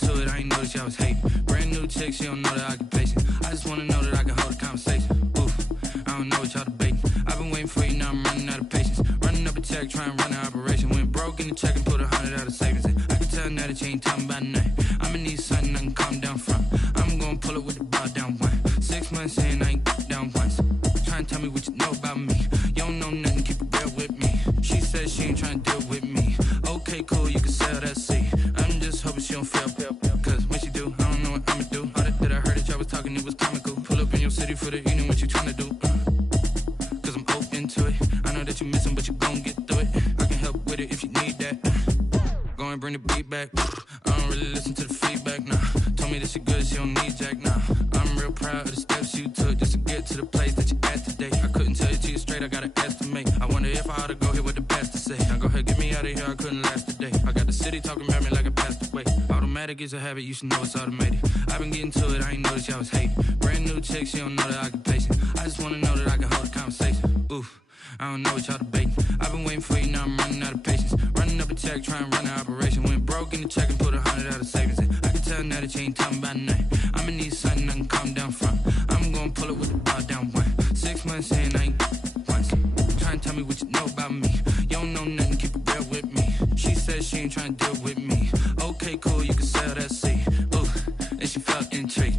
into it, I ain't noticed y'all was hating. Brand new chick, she don't know the occupation. I just wanna know that I can hold a conversation. Oof, I don't know what y'all debating. I've been waiting for you, now I'm running out of patience. Running up a check, trying to run an operation. Went broke in the check and put 100 out of savings in. I can tell now that you ain't talking about nothing. I'ma need something I can calm down from. I'm gonna pull it with the bar down one. 6 months in, I ain't down once. Trying to tell me what you know about me. You don't know nothing, keep it real with me. She said she ain't trying to deal with me. Okay, cool, you can sell that seat. I'm just hoping she don't fail. Cause when she do, I don't know what I'ma do. All that I heard that y'all was talking, it was comical. Pull up in your city for the evening, what you trying to do? Cause I'm open to it. I know that you missing, but you gon' get through it. I can help with it if you need that. Go and bring the beat back. I don't really listen to the feedback, nah. Told me that she good, she don't need jack, nah. I'm real proud of the steps you took just to get to the place that you at today. I couldn't tell you to you straight, I gotta estimate. I wonder if I ought to go here with the pastor say. Now go ahead, get me out of here, I couldn't last a day. I got the city talking about me like I passed away. Automatic is a habit, you should know it's automated. I've been getting to it, I ain't noticed y'all was hating. Brand new chick, she don't know the occupation. I just wanna know that I can hold a conversation. Oof, I don't know what y'all debating. I've been waiting for you, now I'm running out of patience. Running up a check, trying to run an operation. Went broke in the check and put 100 out of savings in. I can tell now that you ain't talking about nothing. I'ma need something I can calm down from. I'm gonna pull it with the bar down one. 6 months in, I ain't once. Trying to tell me what you know about me. You don't know nothing, keep it real with me. She said she ain't trying to deal with me. Okay, cool, you can sell that seat. Ooh, and she felt intrigued.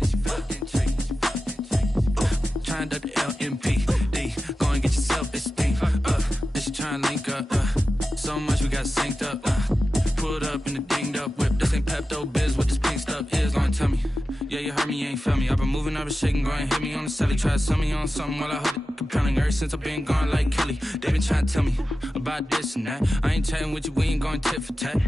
Trying to the LMPD. Go and get your self-esteem. Then she trying to link up. So much we got synced up. Pulled up in the dinged up whip. This ain't Pepto-Biz, what this pink stuff is. Go and tell me. Yeah, you heard me, you ain't felt me. I've been moving, I've been shaking, go and hit me on the celly. Try to sell me on something while I hold it compelling. Ever since I've been gone like Kelly, they been trying to tell me about this and that. I ain't chatting with you, we ain't going tit for tat.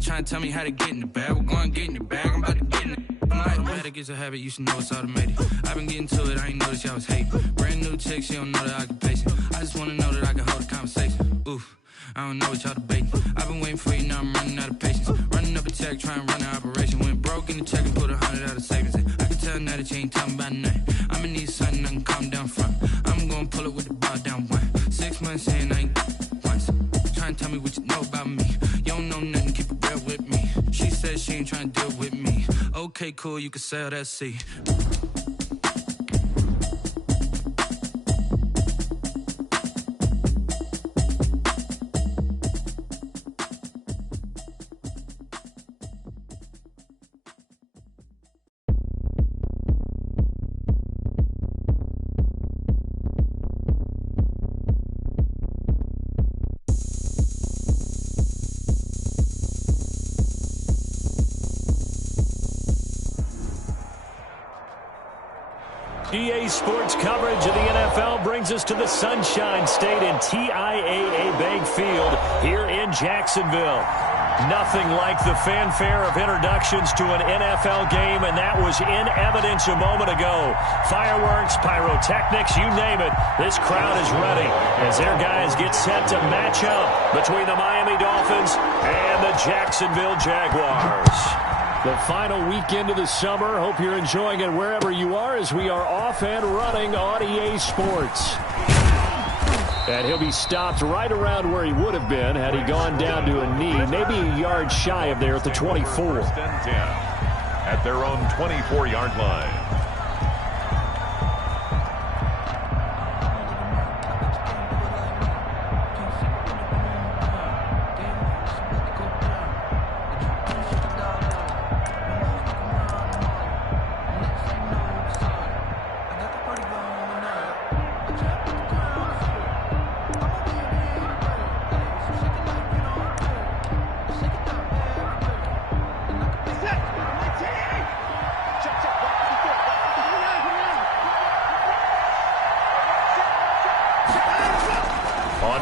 Trying to tell me how to get in the bag. We're going to get in the bag, I'm about to get in it. Automatic is a habit, you should know it's automated. I've been getting to it, I ain't noticed y'all was hating. Brand new chick, she don't know the occupation. I just wanna know that I can hold a conversation. Oof, I don't know what y'all debating. I've been waiting for you, now I'm running out of patience. Running up a check, trying to run an operation. Went broke in the check and put 100 out of savings in. I can tell now that you ain't talking about nothing. I'ma need something I can calm down from. I'm gonna pull it with the bar down one. 6 months in, I ain't once. Trying to tell me what you know about me. You don't know nothing, keep it real with me. She said she ain't trying to deal with me. Okay, cool, you can sell that seat. EA Sports coverage of the NFL brings us to the Sunshine State and TIAA Bank Field here in Jacksonville. Nothing like the fanfare of introductions to an NFL game, and that was in evidence a moment ago. Fireworks, pyrotechnics, you name it. This crowd is ready as their guys get set to match up between the Miami Dolphins and the Jacksonville Jaguars. The final weekend of the summer. Hope you're enjoying it wherever you are as we are off and running on EA Sports. And he'll be stopped right around where he would have been had he gone down to a knee, maybe a yard shy of there at the 24. First and 10 at their own 24-yard line.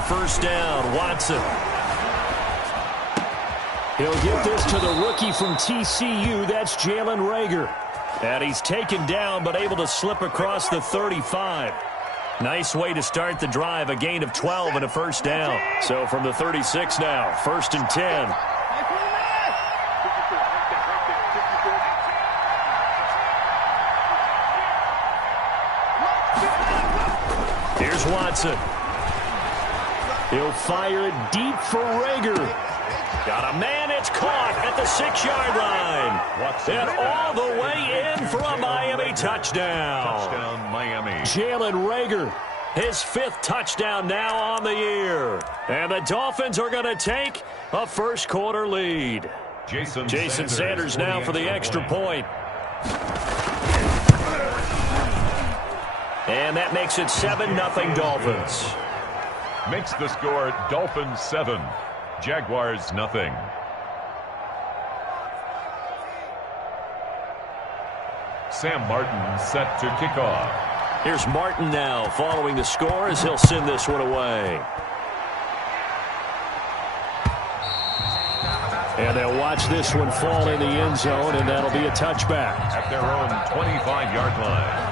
First down, Watson. He'll get this to the rookie from TCU. That's Jalen Reagor. And he's taken down but able to slip across the 35. Nice way to start the drive, a gain of 12 and a first down. So from the 36 now, first and 10. Here's Watson. He'll fire it deep for Reagor. Got a man, it's caught at the 6-yard line. And all the way in for a Miami touchdown. Touchdown, Miami. Jalen Reagor, his 5th touchdown now on the year. And the Dolphins are going to take a first-quarter lead. Jason Sanders now for the extra point. And that makes it 7-0 Dolphins. Makes the score Dolphins 7, Jaguars nothing. Sam Martin set to kick off. Here's Martin now following the score as he'll send this one away. And they'll watch this one fall in the end zone, and that'll be a touchback. At their own 25-yard line.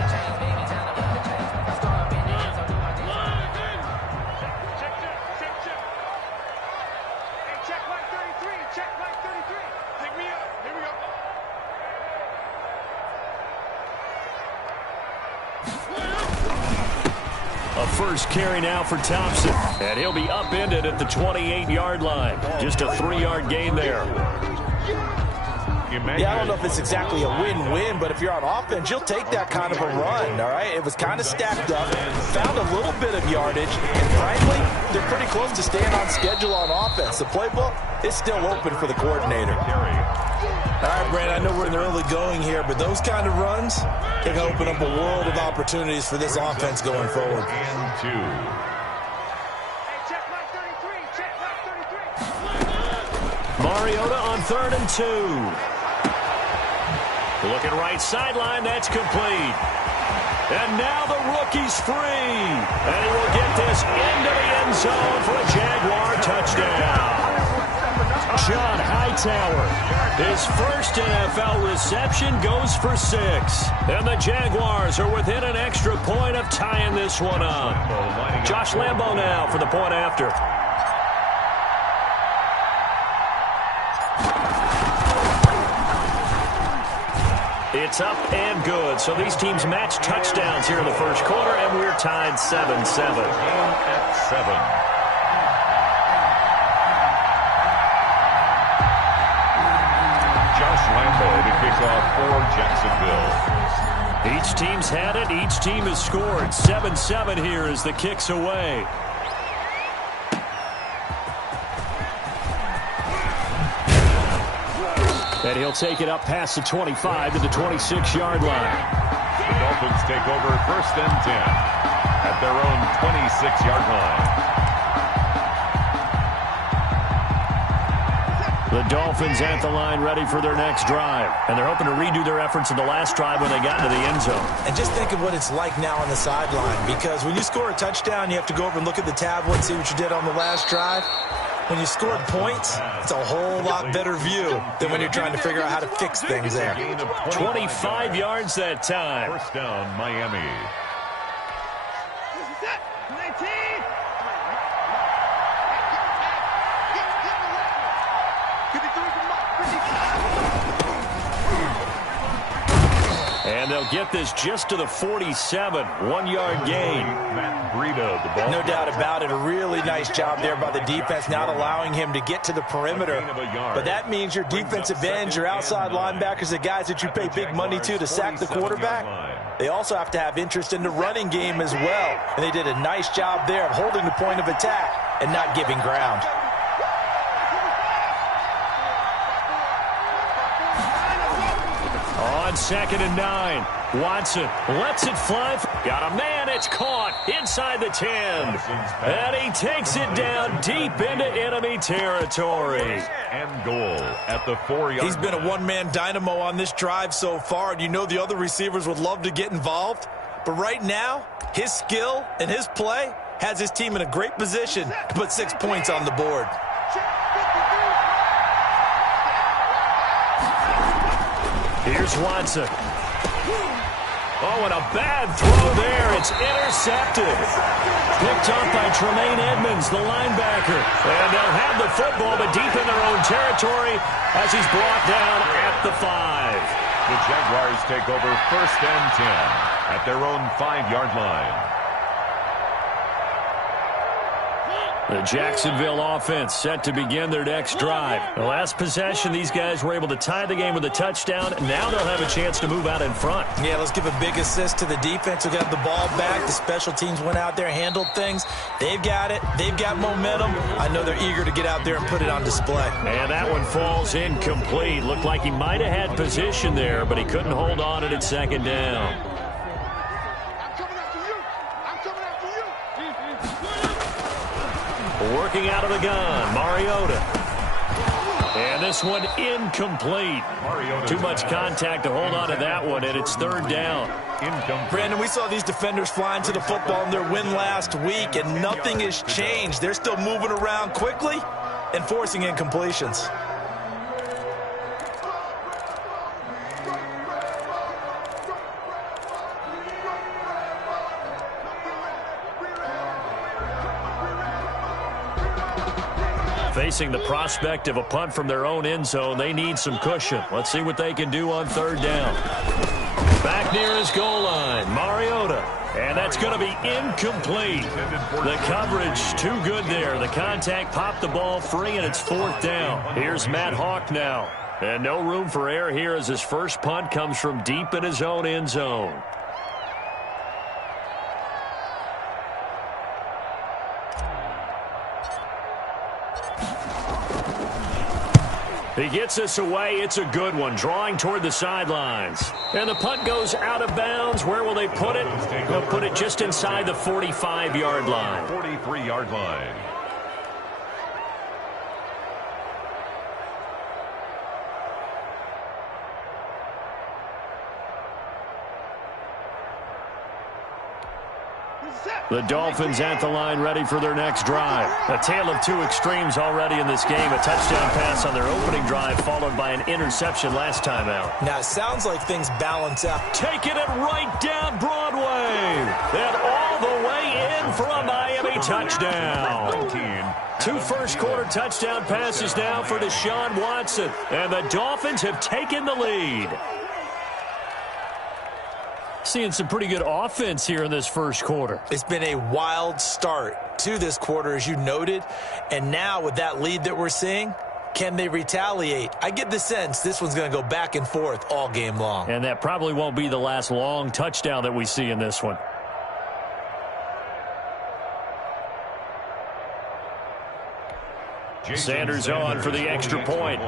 First carry now for Thompson, and he'll be upended at the 28-yard line. Just a 3-yard gain there. Yeah, I don't know if it's exactly a win-win, but if you're on offense, you'll take that kind of a run, all right? It was kind of stacked up, found a little bit of yardage, and frankly, they're pretty close to staying on schedule on offense. The playbook is still open for the coordinator. All right, Brandon, I know we're in the early going here, but those kind of runs, they can open up a world of opportunities for this offense going forward. And 2. Mariota on 3rd and 2. Looking right sideline, that's complete. And now the rookie's free. And he will get this into the end zone for a Jaguar touchdown. John Hightower, his first NFL reception goes for 6. And the Jaguars are within an extra point of tying this one up. Josh Lambo now for the point after. It's up and good. So these teams match touchdowns here in the first quarter, and we're tied 7-7. At 7. Lambo to kick off for Jacksonville. Each team's had it. Each team has scored. 7-7 here as the kick's away. And he'll take it up past the 25 to the 26-yard line. The Dolphins take over 1st and 10 at their own 26-yard line. The Dolphins at the line ready for their next drive. And they're hoping to redo their efforts in the last drive when they got into the end zone. And just think of what it's like now on the sideline. Because when you score a touchdown, you have to go over and look at the tablet, see what you did on the last drive. When you scored points, it's a whole lot better view than when you're trying to figure out how to fix things there. 25 yards that time. 1st down, Miami. And they'll get this just to the 47. 1-yard gain. Matt Breida, the ball. No doubt about it. A really nice job there by the defense, not allowing him to get to the perimeter. But that means your defensive ends, your outside linebackers, the guys that you pay big money to sack the quarterback, they also have to have interest in the running game as well. And they did a nice job there of holding the point of attack and not giving ground. On 2nd and 9. Watson lets it fly. Got a man. It's caught inside the 10. And he takes it down deep into enemy territory. And goal at the 4-yard line. He's been a one-man dynamo on this drive so far, and you know the other receivers would love to get involved. But right now, his skill and his play has his team in a great position to put 6 points on the board. Here's Watson. Oh, and a bad throw there. It's intercepted. Picked up by Tremaine Edmonds, the linebacker. And they'll have the football, but deep in their own territory as he's brought down at the 5. The Jaguars take over 1st and 10 at their own 5-yard line. The Jacksonville offense set to begin their next drive. The last possession, these guys were able to tie the game with a touchdown. Now they'll have a chance to move out in front. Yeah, let's give a big assist to the defense who got the ball back. The special teams went out there, handled things. They've got it. They've got momentum. I know they're eager to get out there and put it on display. And that one falls incomplete. Looked like he might have had position there, but he couldn't hold on at second down. Working out of the gun, Mariota. And this one incomplete. Too much contact to hold on to that one, and it's third down. Brandon, we saw these defenders flying to the football in their win last week, and nothing has changed. They're still moving around quickly and forcing incompletions. Facing the prospect of a punt from their own end zone, they need some cushion. Let's see what they can do on third down. Back near his goal line, Mariota. And that's going to be incomplete. The coverage too good there. The contact popped the ball free, and it's fourth down. Here's Matt Hawk now. And no room for error here as his first punt comes from deep in his own end zone. He gets us away. It's a good one, drawing toward the sidelines. And the punt goes out of bounds. Where will they put it? They'll put it just inside the 45-yard line. 43-yard line. The Dolphins at the line, ready for their next drive. A tale of two extremes already in this game. A touchdown pass on their opening drive, followed by an interception last time out. Now, it sounds like things balance out. Taking it right down Broadway. And all the way in for a Miami touchdown. 2 first-quarter touchdown passes now for Deshaun Watson. And the Dolphins have taken the lead. Seeing some pretty good offense here in this first quarter. It's been a wild start to this quarter, as you noted. And now with that lead that we're seeing, can they retaliate? I get the sense this one's going to go back and forth all game long. And that probably won't be the last long touchdown that we see in this one. Sanders on for the extra point.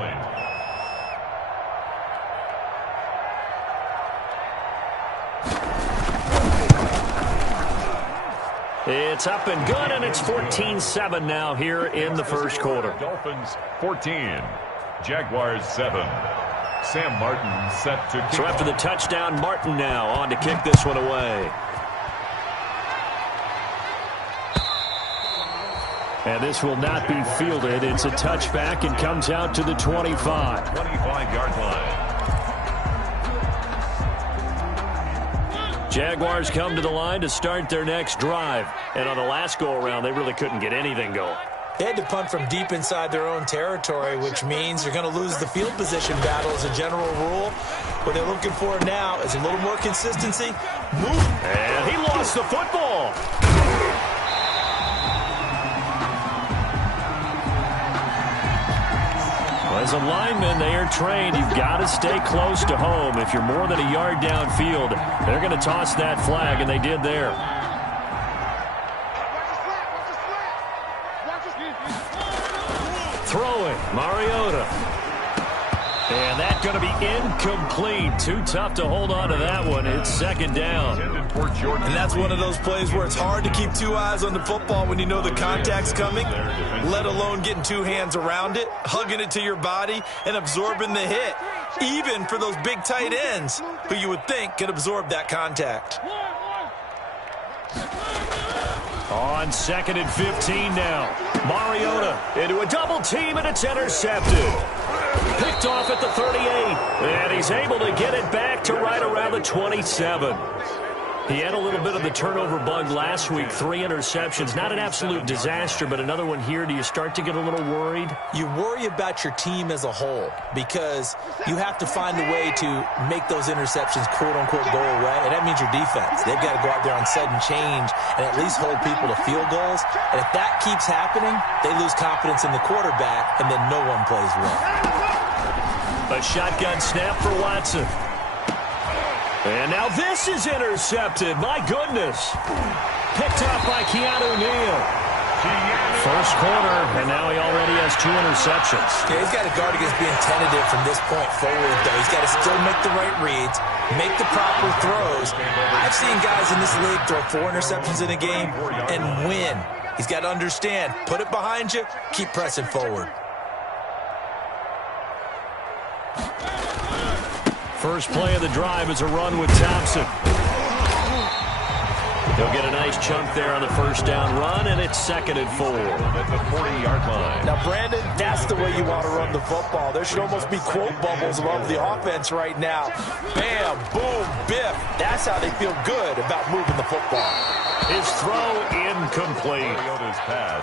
It's up and good, and it's 14-7 now here in the first quarter. Dolphins 14, Jaguars 7. Sam Martin set to kick. So after the touchdown, Martin now on to kick this one away. And this will not be fielded. It's a touchback and comes out to the 25. 25-yard line. Jaguars come to the line to start their next drive. And on the last go-around, they really couldn't get anything going. They had to punt from deep inside their own territory, which means you're going to lose the field position battle as a general rule. What they're looking for now is a little more consistency. Move. And he lost the football. As a lineman, they are trained. You've got to stay close to home. If you're more than a yard downfield, they're going to toss that flag, and they did there. Throwing, Mariota. And that's going to be incomplete. Too tough to hold on to that one. It's second down. And that's one of those plays where it's hard to keep two eyes on the football when you know the contact's coming, let alone getting two hands around it, hugging it to your body, and absorbing the hit, even for those big tight ends who you would think could absorb that contact. On 2nd and 15 now. Mariota into a double team, and it's intercepted. Picked off at the 38, and he's able to get it back to right around the 27. He had a little bit of the turnover bug last week, 3 interceptions. Not an absolute disaster, but another one here. Do you start to get a little worried? You worry about your team as a whole because you have to find a way to make those interceptions, quote-unquote, go away, and that means your defense. They've got to go out there on sudden change and at least hold people to field goals, and if that keeps happening, they lose confidence in the quarterback, and then no one plays well. A shotgun snap for Watson. And now this is intercepted. My goodness. Picked off by Keanu Neal. First corner, and now he already has 2 interceptions. Yeah, he's got to guard against being tentative from this point forward, though. He's got to still make the right reads, make the proper throws. I've seen guys in this league throw 4 interceptions in a game and win. He's got to understand, put it behind you, keep pressing forward. First play of the drive is a run with Thompson. He'll get a nice chunk there on the first down run, and it's 2nd and 4. At the 40-yard line. Now, Brandon, that's the way you want to run the football. There should almost be quote bubbles above the offense right now. Bam, boom, biff. That's how they feel good about moving the football. His throw incomplete.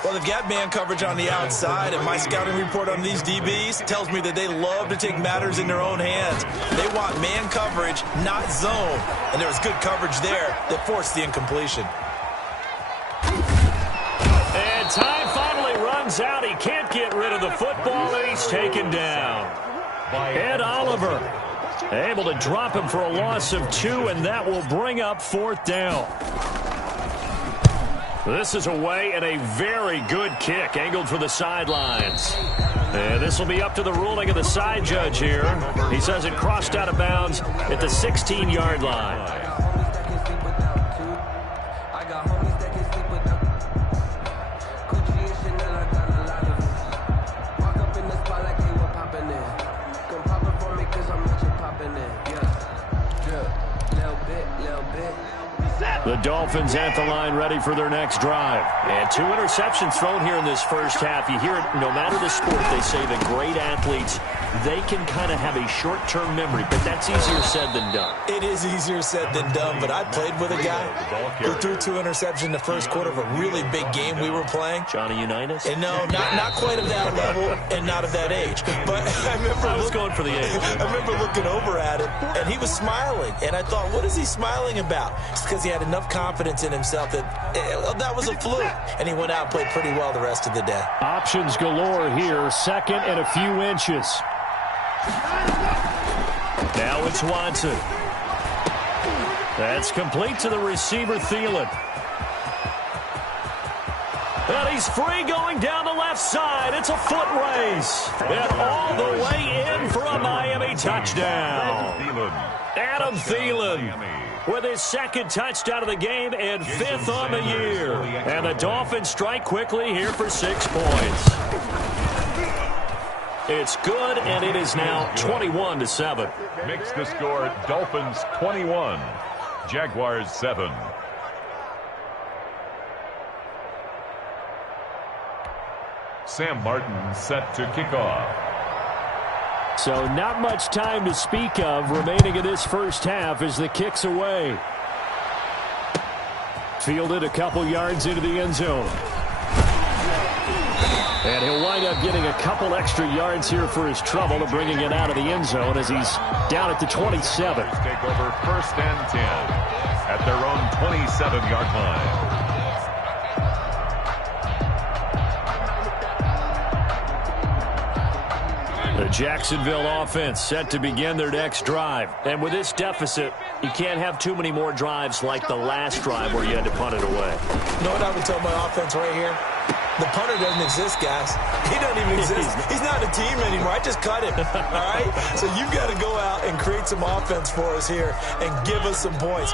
Well, they've got man coverage on the outside, and my scouting report on these DBs tells me that they love to take matters in their own hands. They want man coverage, not zone. And there was good coverage there that forced the incompletion. And time finally runs out. He can't get rid of the football, and he's taken down. Ed Oliver able to drop him for a loss of 2, and that will bring up 4th down. This is away, and a very good kick angled for the sidelines. And this will be up to the ruling of the side judge here. He says it crossed out of bounds at the 16-yard line. The Dolphins at the line ready for their next drive. And 2 interceptions thrown here in this first half. You hear it, no matter the sport, they say the great athletes, they can kind of have a short-term memory, but that's easier said than done. It is easier said than done, but I played with a guy who threw 2 interceptions in the first quarter of a really big game we were playing. Johnny Unitas? And no, not quite of that level and not of that age. But I was going for the age. I remember looking over at him, and he was smiling. And I thought, what is he smiling about? It's because he had enough confidence in himself that was a fluke. And he went out and played pretty well the rest of the day. Options galore here. 2nd and a few inches. Now it's Watson. That's complete to the receiver, Thielen. And he's free going down the left side. It's a foot race. And all the way in for a Miami touchdown. Adam Thielen with his 2nd touchdown of the game and 5th on the year. And the Dolphins strike quickly here for 6 points. It's good, and it is now 21-7. Makes the score Dolphins 21, Jaguars 7. Sam Martin set to kick off. So not much time to speak of remaining in this first half as the kick's away. Fielded a couple yards into the end zone. And he'll wind up getting a couple extra yards here for his trouble to bringing it out of the end zone as he's down at the 27. Take over 1st and 10 at their own 27-yard line. The Jacksonville offense set to begin their next drive. And with this deficit, you can't have too many more drives like the last drive where you had to punt it away. You know what I would tell my offense right here? The punter doesn't exist, guys. He doesn't even exist. He's not a team anymore. I just cut him, all right? So you've got to go out and create some offense for us here and give us some points.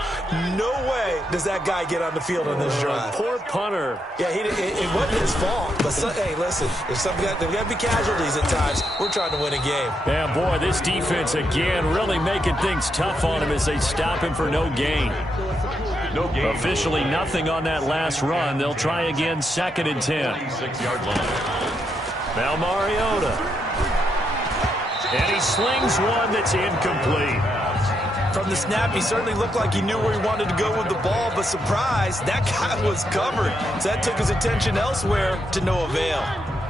No way does that guy get on the field on this drive. Poor punter. Yeah, it wasn't his fault. But, hey, listen, there's got to be casualties at times. We're trying to win a game. Yeah, boy, this defense, again, really making things tough on him as they stop him for no gain. No game. Officially nothing on that last run. They'll try again 2nd and 10. 6-yard line. Now Mariota. And he slings one that's incomplete. From the snap, he certainly looked like he knew where he wanted to go with the ball, but surprise, that guy was covered. So that took his attention elsewhere to no avail.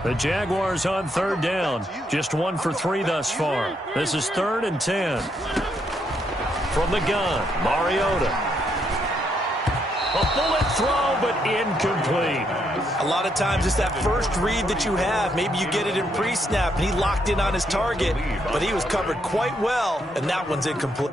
The Jaguars on third down. Just 1 for 3 thus far. This is 3rd and 10. From the gun, Mariota. A bullet throw, but incomplete. A lot of times it's that first read that you have. Maybe you get it in pre-snap, and he locked in on his target, but he was covered quite well, and that one's incomplete.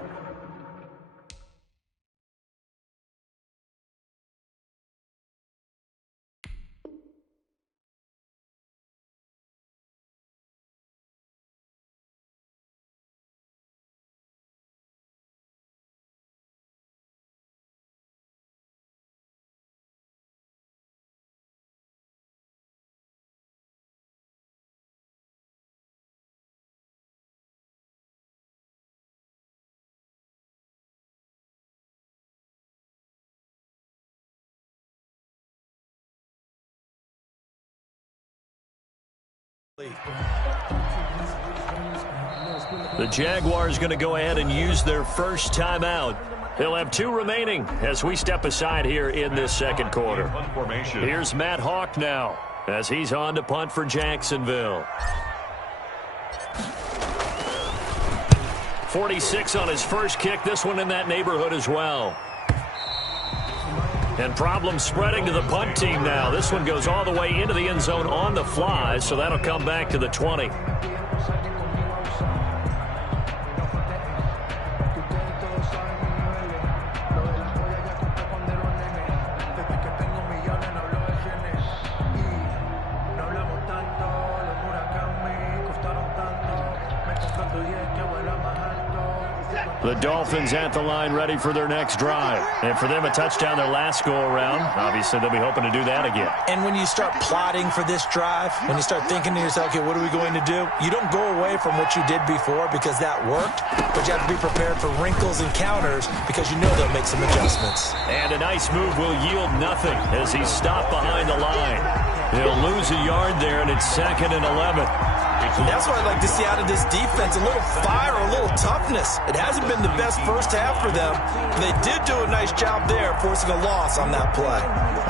The Jaguars going to go ahead and use their first timeout. They'll have 2 remaining as we step aside here in this second quarter. Here's Matt Hawk now as he's on to punt for Jacksonville. 46 on his first kick. This one in that neighborhood as well. And problems spreading to the punt team now. This one goes all the way into the end zone on the fly, so that'll come back to the 20. The Dolphins at the line ready for their next drive. And for them, a touchdown their last go-around. Obviously, they'll be hoping to do that again. And when you start plotting for this drive, when you start thinking to yourself, okay, what are we going to do? You don't go away from what you did before because that worked, but you have to be prepared for wrinkles and counters because you know they'll make some adjustments. And a nice move will yield nothing as he's stopped behind the line. He'll lose a yard there, and it's 2nd and 11. And that's what I'd like to see out of this defense, a little fire, a little toughness. It hasn't been the best first half for them. They did do a nice job there, forcing a loss on that play.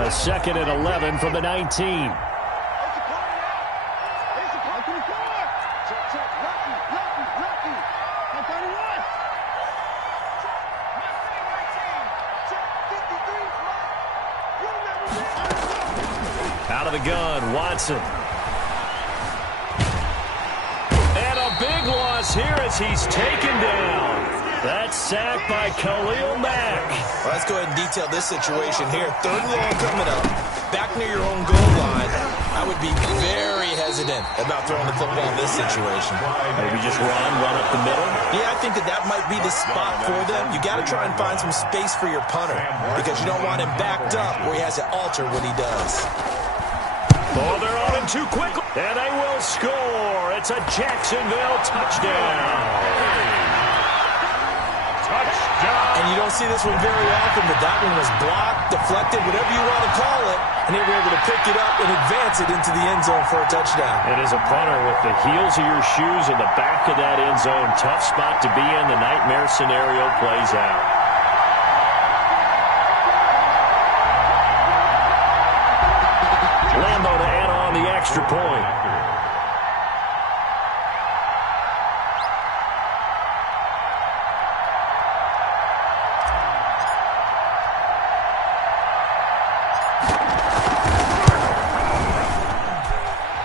A 2nd and 11 from the 19. Out of the gun, Watson. Big loss here as he's taken down. That's sacked by Khalil Mack. Well, let's go ahead and detail this situation here. 3rd and long coming up. Back near your own goal line. I would be very hesitant about throwing the football in this situation. Maybe just run up the middle? Yeah, I think that might be the spot for them. You got to try and find some space for your punter because you don't want him backed up where he has to alter what he does. Oh, they're on him too quickly. And they will score. It's a Jacksonville touchdown. Touchdown. And you don't see this one very often, but that one was blocked, deflected, whatever you want to call it, and they were able to pick it up and advance it into the end zone for a touchdown. It is a punter with the heels of your shoes in the back of that end zone. Tough spot to be in. The nightmare scenario plays out. Lambo to add on the extra point.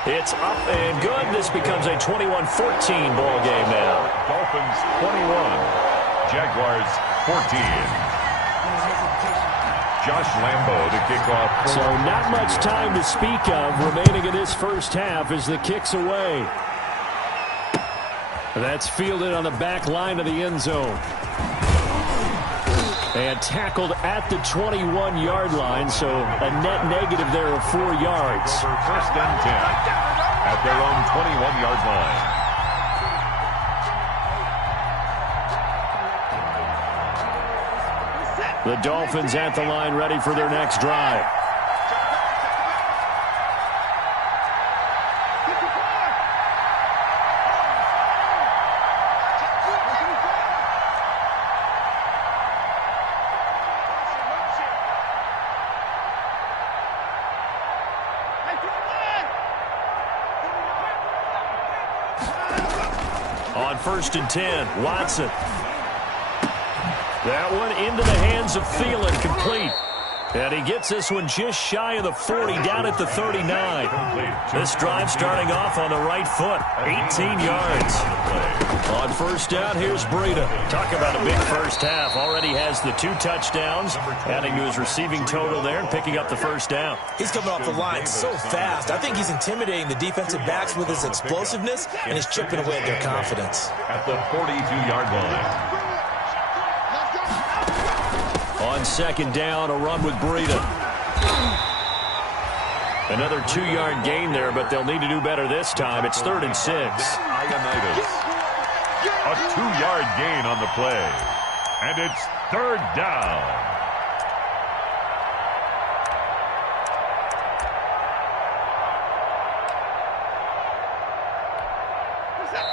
It's up and good. This becomes a 21-14 ball game now. Dolphins 21, Jaguars 14. Josh Lambo to kick off. So not much time to speak of remaining in this first half as the kick's away. That's fielded on the back line of the end zone. And tackled at the 21-yard line, so a net negative there of 4 yards. First and 10 at their own 21-yard line. The Dolphins at the line ready for their next drive. on 1st and 10. Watson. That one into the hands of Thielen, complete. And he gets this one just shy of the 40, down at the 39. This drive starting off on the right foot, 18 yards. On 1st down, here's Breida. Talk about a big first half. Already has the 2 touchdowns, adding to his receiving total there and picking up the 1st down. He's coming off the line so fast. I think he's intimidating the defensive backs with his explosiveness, and he's chipping away at their confidence. At the 42-yard line. On 2nd down, a run with Breida. Another 2-yard gain there, but they'll need to do better this time. It's 3rd and 6. A 2-yard gain on the play. And it's 3rd down.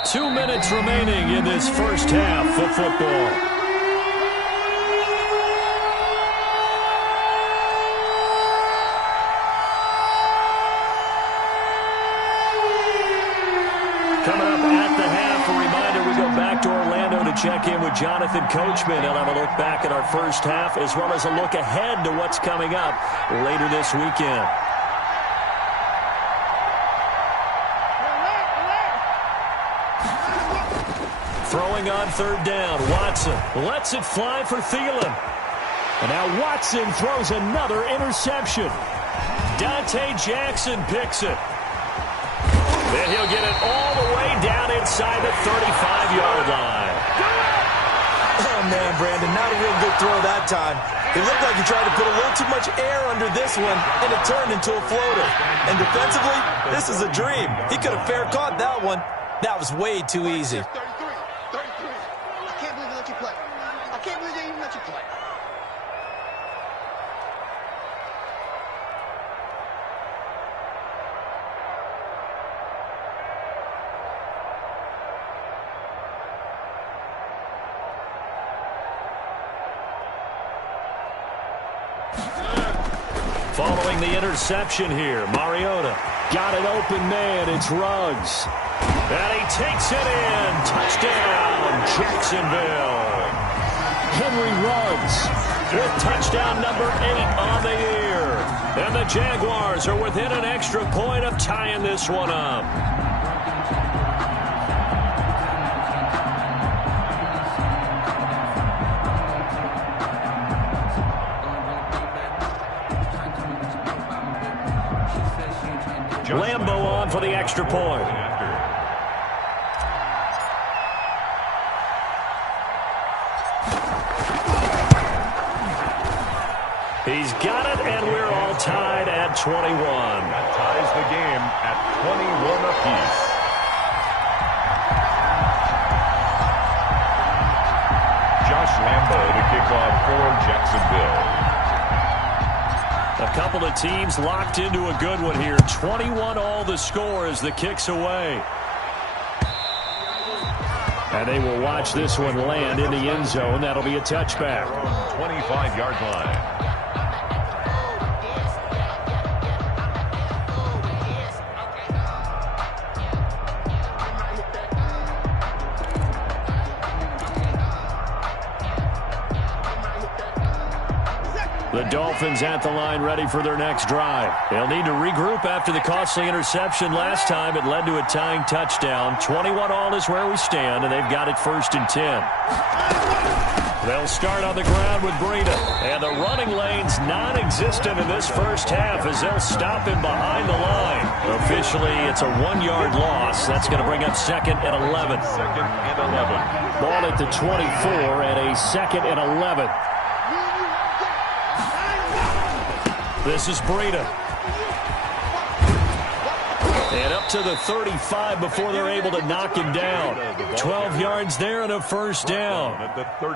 Two minutes remaining in this first half of football. Coming up at the half, a reminder, we go back to Orlando to check in with Jonathan Coachman. He'll have a look back at our first half as well as a look ahead to what's coming up later this weekend. Throwing on 3rd down, Watson lets it fly for Thielen. And now Watson throws another interception. Dante Jackson picks it. Then he'll get it all the way down inside the 35-yard line. Oh, man, Brandon, not a real good throw that time. It looked like he tried to put a little too much air under this one, and it turned into a floater. And defensively, this is a dream. He could have fair caught that one. That was way too easy. 33. I can't believe they let you play. I can't believe they even let you play. Following the interception here, Mariota got an open man. It's Ruggs. And he takes it in. Touchdown, Jacksonville. Henry Ruggs with touchdown number 8 on the year. And the Jaguars are within an extra point of tying this one up. Lambo on for the extra point. He's got it, and we're all tied at 21. That ties the game at 21 apiece. Josh Lambo to kick off for Jacksonville. A couple of teams locked into a good one here. 21 all the score as the kick's away. And they will watch this one land in the end zone. That'll be a touchback. 25-yard line. The Dolphins at the line ready for their next drive. They'll need to regroup after the costly interception last time. It led to a tying touchdown. 21 all is where we stand, and they've got it 1st and 10. They'll start on the ground with Breida. And the running lane's non-existent in this first half as they'll stop him behind the line. Officially, it's a 1-yard loss. That's going to bring up 2nd and 11. 2nd and 11. Ball at the 24 and a 2nd and 11. This is Breida. And up to the 35 before they're able to knock him down. 12 yards there and a 1st down.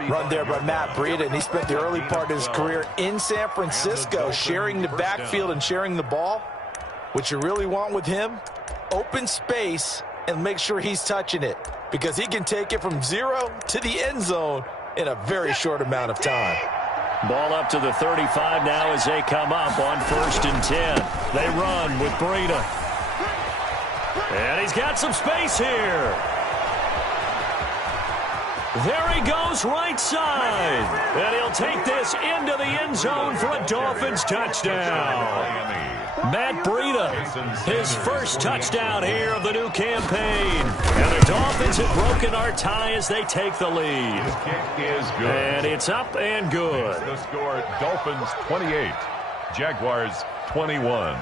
Run there by Matt Breida, and he spent the early part of his career in San Francisco sharing the backfield and sharing the ball. What you really want with him, open space and make sure he's touching it, because he can take it from 0 to the end zone in a very short amount of time. Ball up to the 35 now as they come up on 1st and 10. They run with Breida. And he's got some space here. There he goes right side. And he'll take this into the end zone for a Dolphins touchdown. Matt Breida, his first touchdown here of the new campaign. And the Dolphins have broken our tie as they take the lead. And it's up and good. The score, Dolphins 28, Jaguars 21.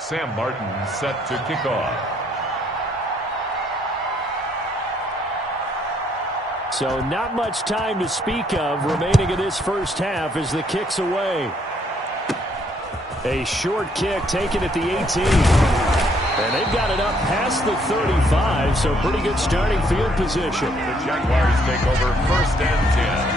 Sam Martin set to kick off. So not much time to speak of remaining in this first half as the kick's away. A short kick taken at the 18. And they've got it up past the 35, so pretty good starting field position. The Jaguars take over first and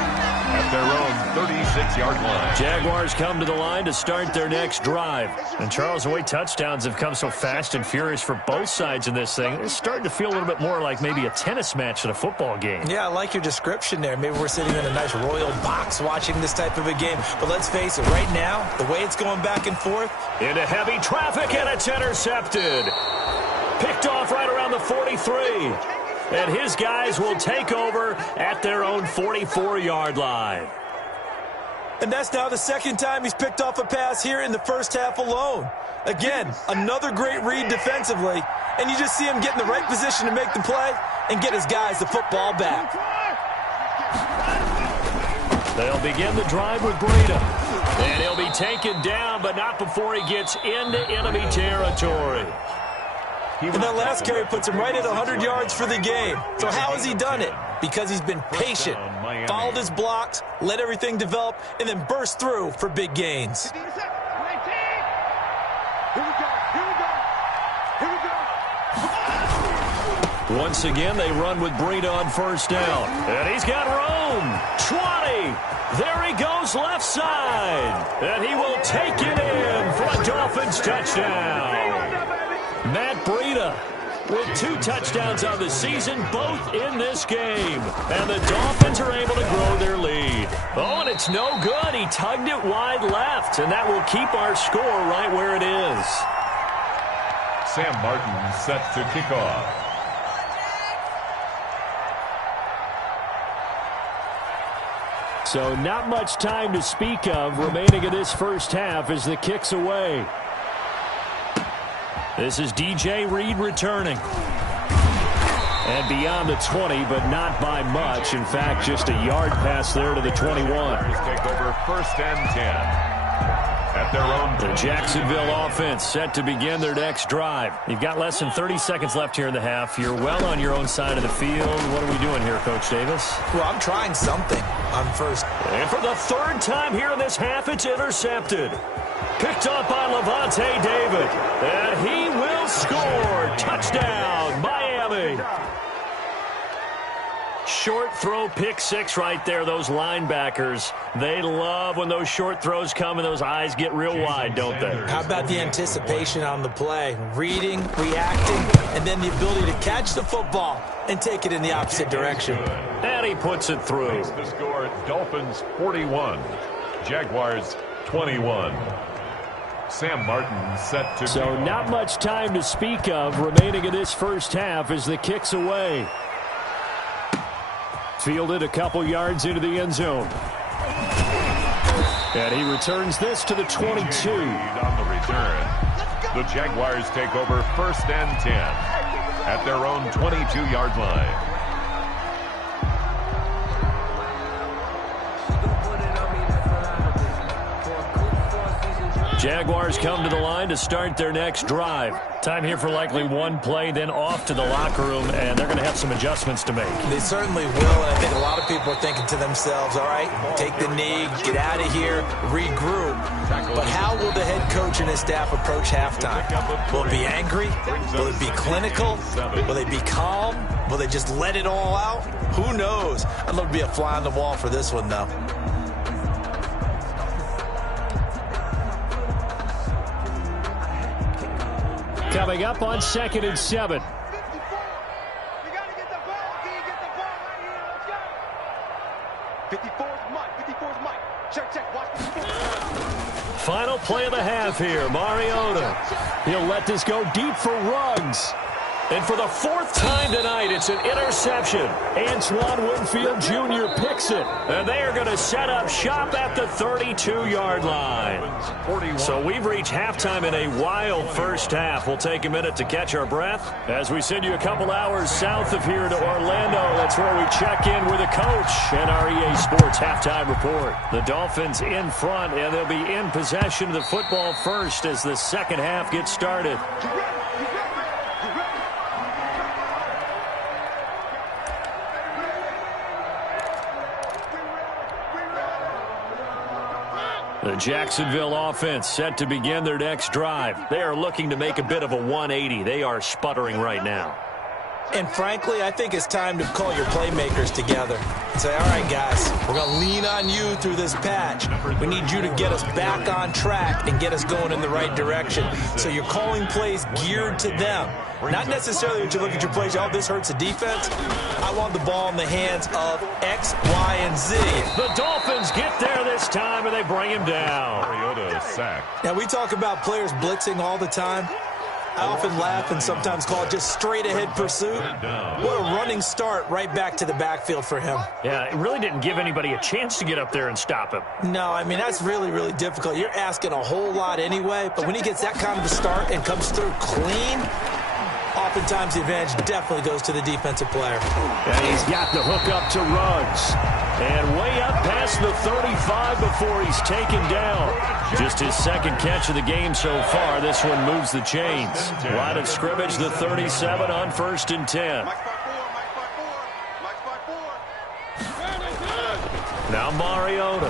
10 at their own 36-yard line. Jaguars come to the line to start their next drive. And Charles, the way touchdowns have come so fast and furious for both sides in this thing, it's starting to feel a little bit more like maybe a tennis match than a football game. Yeah, I like your description there. Maybe we're sitting in a nice royal box watching this type of a game. But let's face it, right now, the way it's going back and forth. Into heavy traffic, and it's intercepted. Picked off right around the 43. And his guys will take over at their own 44-yard line. And that's now the second time he's picked off a pass here in the first half alone. Again, another great read defensively. And you just see him get in the right position to make the play and get his guys the football back. They'll begin the drive with Breida. And he'll be taken down, but not before he gets into enemy territory. And that last carry puts him right at 100 yards for the game. So how has he done it? Because he's been patient, followed his blocks, let everything develop, and then burst through for big gains. Once again, they run with Breida on first down. And he's got room. 20. There he goes left side. And he will take it in for a Dolphins touchdown. Matt Breida with 2 touchdowns on the season, both in this game. And the Dolphins are able to grow their lead. Oh, and it's no good. He tugged it wide left, and that will keep our score right where it is. Sam Martin set to kick off. So not much time to speak of remaining in this first half as the kick's away. This is DJ Reed returning. And beyond the 20, but not by much. In fact, just a yard pass there to the 21. Take over first and 10 at their own. The Jacksonville offense set to begin their next drive. You've got less than 30 seconds left here in the half. You're well on your own side of the field. What are we doing here, Coach Davis? Well, I'm trying something on first. And for the third time here in this half, it's intercepted. Picked up by Levante David. And he will score. Touchdown, Miami. Short throw, pick six right there. Those linebackers, they love when those short throws come and those eyes get real wide, don't they? How about the anticipation on the play? Reading, reacting, and then the ability to catch the football and take it in the opposite direction. And he puts it through. The score, Dolphins 41, Jaguars 21. Sam Martin set to. So not much time to speak of remaining in this first half as the kick's away. Fielded a couple yards into the end zone. And he returns this to the 22. On the return, the Jaguars take over first and 10 at their own 22-yard line. Jaguars come to the line to start their next drive. Time here for likely one play, then off to the locker room, and they're going to have some adjustments to make. They certainly will, and I think a lot of people are thinking to themselves, all right, take the knee, get out of here, regroup. But how will the head coach and his staff approach halftime? Will it be angry? Will it be clinical? Will they be calm? Will they just let it all out? Who knows? I'd love to be a fly on the wall for this one, though. Coming up on 2nd and 7. Final play of the half here. Mariota. He'll let this go deep for Ruggs. And for the fourth time tonight, it's an interception. Antoine Winfield Jr. picks it. And they are going to set up shop at the 32-yard line. So we've reached halftime in a wild first half. We'll take a minute to catch our breath as we send you a couple hours south of here to Orlando. That's where we check in with the coach and our EA Sports halftime report. The Dolphins in front, and they'll be in possession of the football first as the second half gets started. The Jacksonville offense set to begin their next drive. They are looking to make a bit of a 180. They are sputtering right now. And frankly, I think it's time to call your playmakers together and say, all right, guys, we're going to lean on you through this patch. We need you to get us back on track and get us going in the right direction. So you're calling plays geared to them. Not necessarily that you look at your plays, oh, this hurts the defense. I want the ball in the hands of X, Y, and Z. The Dolphins get there this time, and they bring him down. Mariota sacked. Now, we talk about players blitzing all the time. I often laugh and sometimes call it just straight-ahead pursuit. What a running start right back to the backfield for him. Yeah, it really didn't give anybody a chance to get up there and stop him. No, I mean, that's really, really difficult. You're asking a whole lot anyway, but when he gets that kind of a start and comes through clean, oftentimes the advantage definitely goes to the defensive player. And he's got the hook up to Ruggs. And way up past the 35 before he's taken down. Just his second catch of the game so far. This one moves the chains. Line of scrimmage, the 37 on 1st and 10. Now Mariota.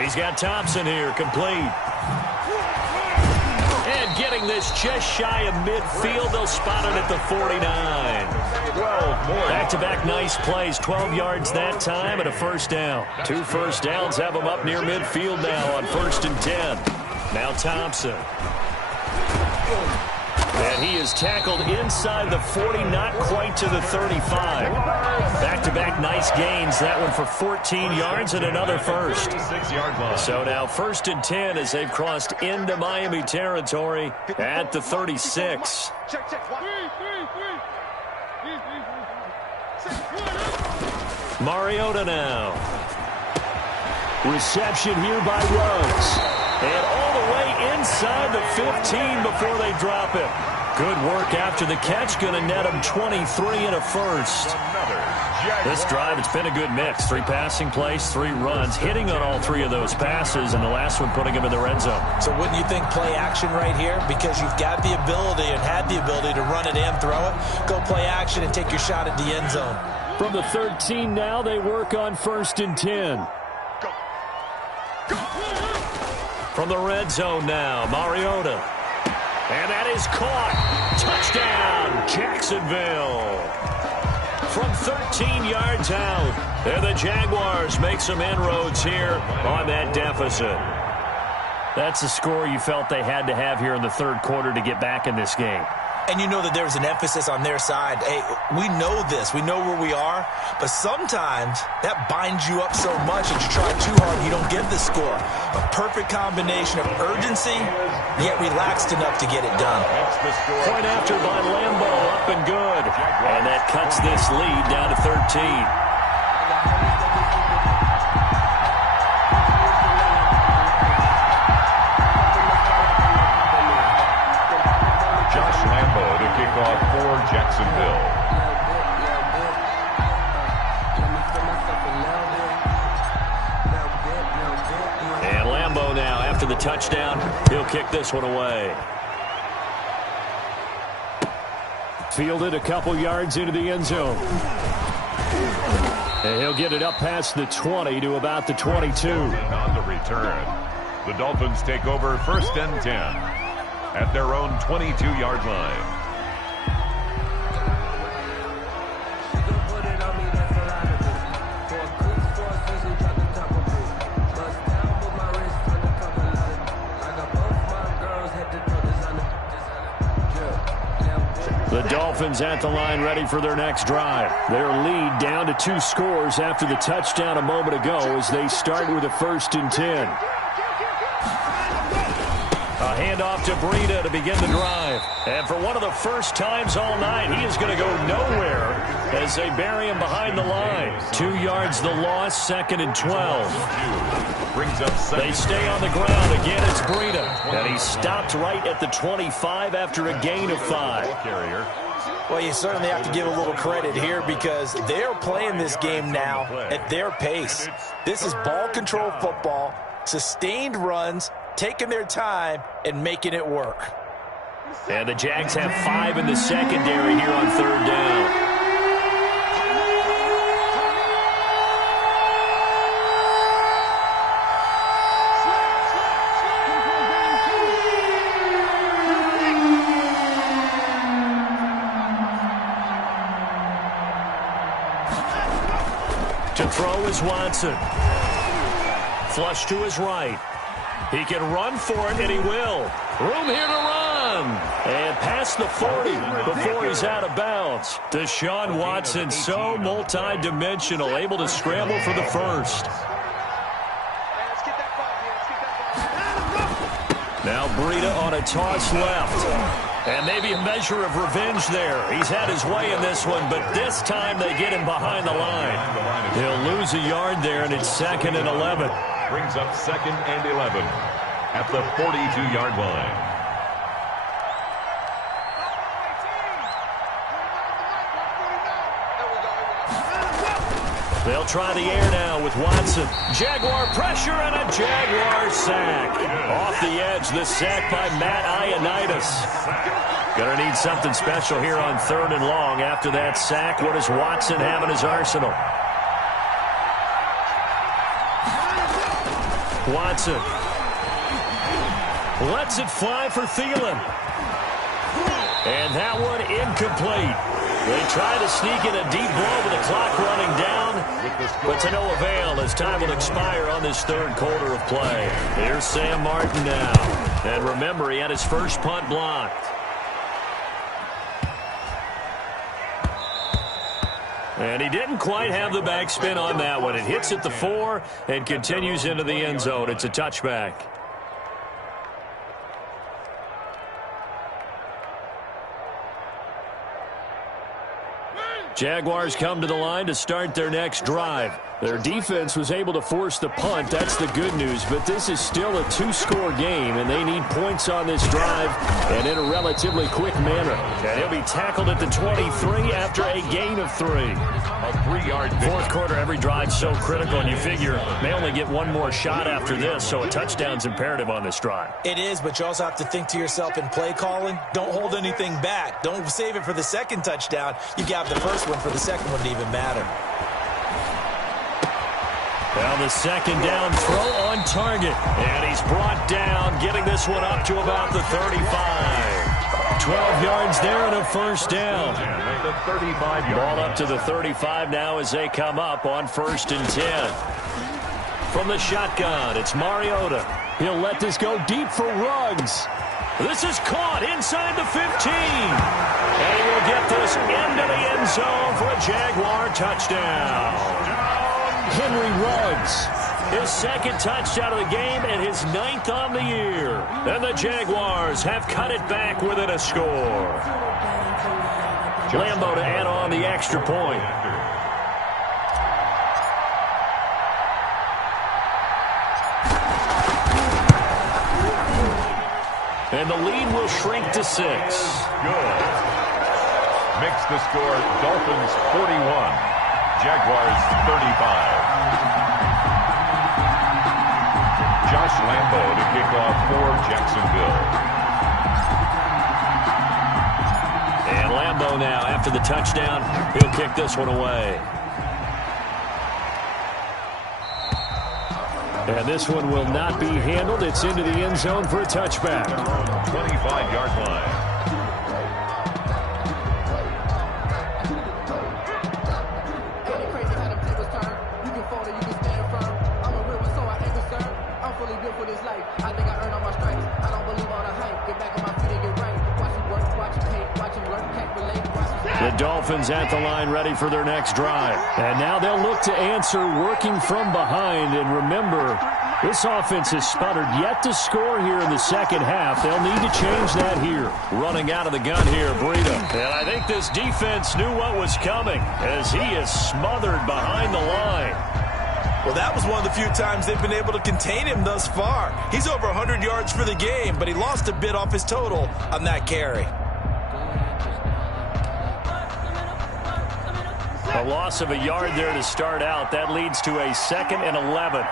He's got Thompson here, complete. And getting this just shy of midfield, they'll spot it at the 49. Back-to-back nice plays, 12 yards that time and a first down. 2 first downs have them up near midfield now on 1st and 10. Now Thompson. And he is tackled inside the 40, not quite to the 35. Back-to-back nice gains. That one for 14 yards and another first. So now 1st and 10 as they've crossed into Miami territory at the 36. Mariota now. Reception here by Ruggs. And all the way inside the 15 before they drop him. Good work after the catch. Going to net him 23 and a first. This drive, it's been a good mix. 3 passing plays, 3 runs. Hitting on all 3 of those passes, and the last one putting him in the red zone. So wouldn't you think play action right here? Because you've got the ability and had the ability to run it and throw it. Go play action and take your shot at the end zone. From the 13 now, they work on 1st and 10. From the red zone now, Mariota. And that is caught. Touchdown, Jacksonville. From 13 yards out. And the Jaguars make some inroads here on that deficit. That's the score you felt they had to have here in the third quarter to get back in this game. And you know that there's an emphasis on their side. Hey, we know this. We know where we are. But sometimes that binds you up so much that you try too hard, you don't get the score. A perfect combination of urgency, yet relaxed enough to get it done. Point after by Lambo, up and good. And that cuts this lead down to 13. For Jacksonville. And Lambo now, after the touchdown, he'll kick this one away. Fielded a couple yards into the end zone. And he'll get it up past the 20 to about the 22. On the return, the Dolphins take over 1st and 10 at their own 22-yard line. The Dolphins at the line ready for their next drive. Their lead down to 2 scores after the touchdown a moment ago as they start with a 1st and 10. A handoff to Breida to begin the drive. And for one of the first times all night, he is going to go nowhere as they bury him behind the line. 2 yards the loss, 2nd and 12. Brings up they stay on the ground. Again, it's Breida. And he stopped right at the 25 after a gain of 5. Well, you certainly have to give a little credit here because they're playing this game now at their pace. This is ball control football, sustained runs, taking their time and making it work. And the Jags have 5 in the secondary here on 3rd down. To throw is Watson. Flush to his right. He can run for it, and he will. Room here to run. And past the 40 before he's out of bounds. Deshaun Watson, so multi-dimensional, able to scramble for the first. Now Breida on a toss left. And maybe a measure of revenge there. He's had his way in this one, but this time they get him behind the line. He'll lose a yard there, and it's 2nd and 11. Brings up 2nd and 11 at the 42-yard line. They'll try the air now with Watson. Jaguar pressure and a Jaguar sack. Off the edge, the sack by Matt Ioannidis. Gonna need something special here on 3rd and long. After that sack, what does Watson have in his arsenal? Watson lets it fly for Thielen. And that one incomplete. They try to sneak in a deep ball with the clock running down, but to no avail as time will expire on this 3rd quarter of play. Here's Sam Martin now. And remember, he had his first punt blocked. And he didn't quite have the backspin on that one. It hits at the 4 and continues into the end zone. It's a touchback. Jaguars come to the line to start their next drive. Their defense was able to force the punt. That's the good news. But this is still a 2-score game, and they need points on this drive and in a relatively quick manner. And he'll be tackled at the 23 after a gain of 3. A 3-yard pickup. 4th quarter, every drive's so critical, and you figure they only get one more shot after this, so a touchdown's imperative on this drive. It is, but you also have to think to yourself in play calling, don't hold anything back. Don't save it for the 2nd touchdown. You got the first one for the 2nd one to even matter. Well, the 2nd down throw on target. And he's brought down, getting this one up to about the 35. 12 yards there and a first down. The 35 Ball up to the 35 now as they come up on 1st and 10. From the shotgun, it's Mariota. He'll let this go deep for Ruggs. This is caught inside the 15. And he will get this into the end zone for a Jaguar touchdown. Henry Ruggs, his 2nd touchdown of the game and his 9th on the year. And the Jaguars have cut it back within a score. Lambo to add on the extra point. And the lead will shrink to 6. Good. Makes the score Dolphins 41. Jaguars 35. Josh Lambo to kick off for Jacksonville. And Lambo now, after the touchdown, he'll kick this one away. And this one will not be handled. It's into the end zone for a touchback. 25-yard line. The Dolphins at the line ready for their next drive. And now they'll look to answer working from behind. And remember, This offense has sputtered yet to score here in the second half. They'll need to change that here. Running out of the gun here, Breida. And I think this defense knew what was coming as he is smothered behind the line. Well, that was one of the few times they've been able to contain him thus far. He's over 100 yards for the game, but he lost a bit off his total on that carry. A loss of a yard there to start out. That leads to a 2nd and 11.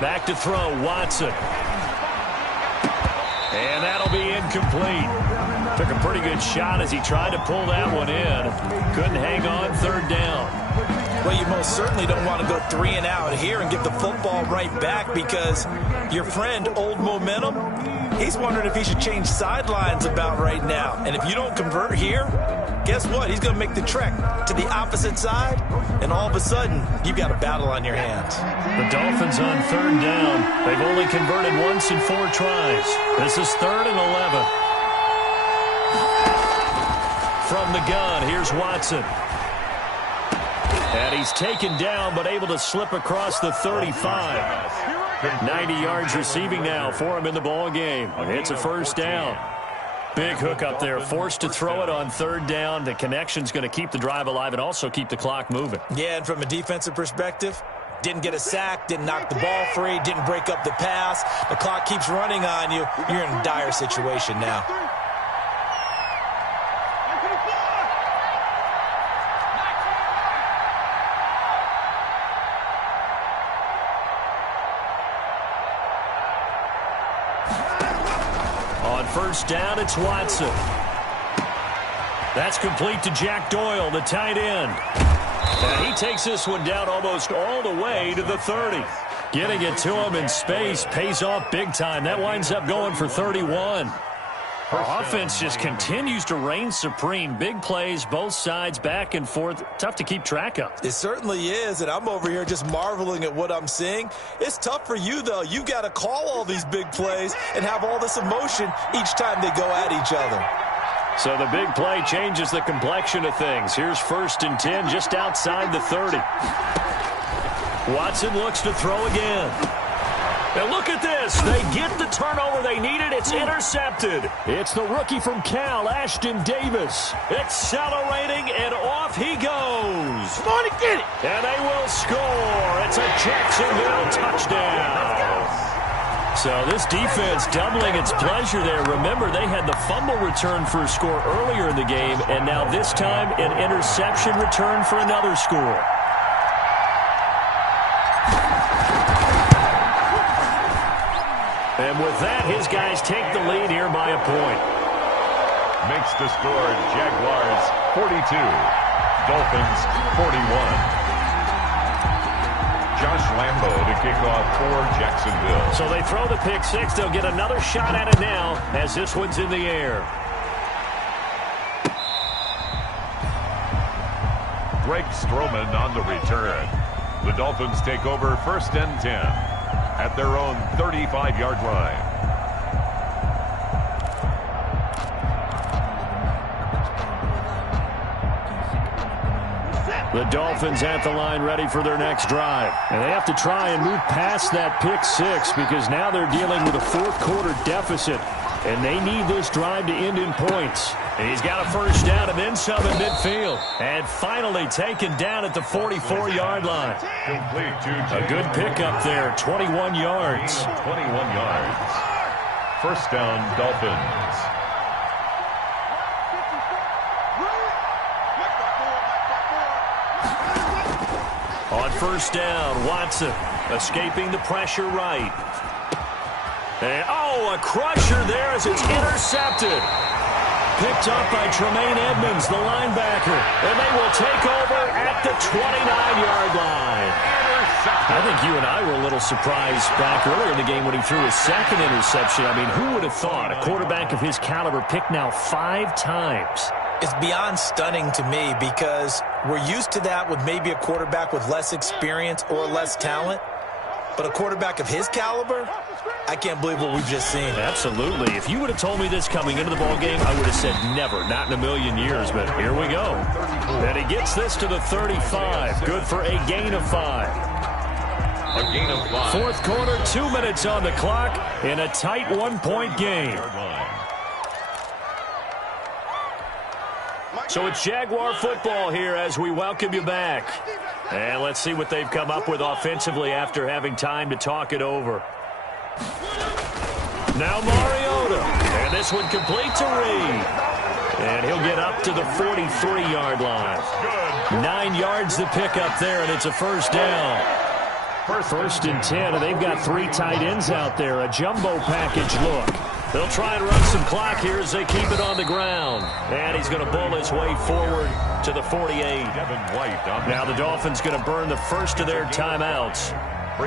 Back to throw, Watson. And that'll be incomplete. Took a pretty good shot as he tried to pull that one in. Couldn't hang on 3rd down. Well, you most certainly don't want to go 3 and out here and give the football right back because your friend, Old Momentum, he's wondering if he should change sidelines about right now. And if you don't convert here, guess what? He's going to make the trek to the opposite side, and all of a sudden, you've got a battle on your hands. The Dolphins on 3rd down. They've only converted once in 4 tries. This is 3rd and 11. From the gun, here's Watson. And he's taken down, but able to slip across the 35. 90 yards receiving now for him in the ball game. It's a 1st down. Big hook up there, forced to throw it on 3rd down. The connection's going to keep the drive alive and also keep the clock moving. Yeah, and from a defensive perspective, didn't get a sack, didn't knock the ball free, didn't break up the pass. The clock keeps running on you. You're in a dire situation now. On 1st down, it's Watson. That's complete to Jack Doyle, the tight end. And he takes this one down almost all the way to the 30. Getting it to him in space pays off big time. That winds up going for 31. Our offense just continues to reign supreme. Big plays, both sides, back and forth. Tough to keep track of. It certainly is, and I'm over here just marveling at what I'm seeing. It's tough for you, though. You've got to call all these big plays and have all this emotion each time they go at each other. So the big play changes the complexion of things. Here's 1st and 10 just outside the 30. Watson looks to throw again. And look at this. They get the turnover they needed. It's intercepted. It's the rookie from Cal, Ashton Davis. Accelerating, and off he goes. Come on and get it. And they will score. It's a Jacksonville touchdown. So this defense doubling its pleasure there. Remember, they had the fumble return for a score earlier in the game, and now this time an interception return for another score. And with that, his guys take the lead here by a point. Makes the score Jaguars 42, Dolphins 41. Josh Lambo to kick off for Jacksonville. So they throw the pick 6. They'll get another shot at it now as this one's in the air. Greg Stroman on the return. The Dolphins take over 1st and 10 at their own 35-yard line. The Dolphins at the line ready for their next drive. And they have to try and move past that pick 6 because now they're dealing with a 4th-quarter deficit. And they need this drive to end in points. And he's got a 1st down and then some at midfield. And finally taken down at the 44-yard line. A good pickup there, 21 yards. 21 yards. 1st down, Dolphins. On 1st down, Watson escaping the pressure right. And, a crusher there as it's intercepted. Picked up by Tremaine Edmonds, the linebacker. And they will take over at the 29-yard line. I think you and I were a little surprised back earlier in the game when he threw his 2nd interception. I mean, who would have thought a quarterback of his caliber picked now 5 times? It's beyond stunning to me because we're used to that with maybe a quarterback with less experience or less talent. But a quarterback of his caliber, I can't believe what we've just seen. Absolutely. If you would have told me this coming into the ballgame, I would have said never, not in a million years. But here we go. And he gets this to the 35. Good for a gain of 5. A gain of 5. Fourth quarter, 2 minutes on the clock in a tight 1-point game. So it's Jaguar football here as we welcome you back. And let's see what they've come up with offensively after having time to talk it over. Now Mariota. And this one complete to Reed. And he'll get up to the 43-yard line. 9 yards to pick up there, and it's a first down. First and 10, and they've got 3 tight ends out there. A jumbo package look. They'll try and run some clock here as they keep it on the ground. And he's going to bull his way forward to the 48. Now the Dolphins going to burn the first of their timeouts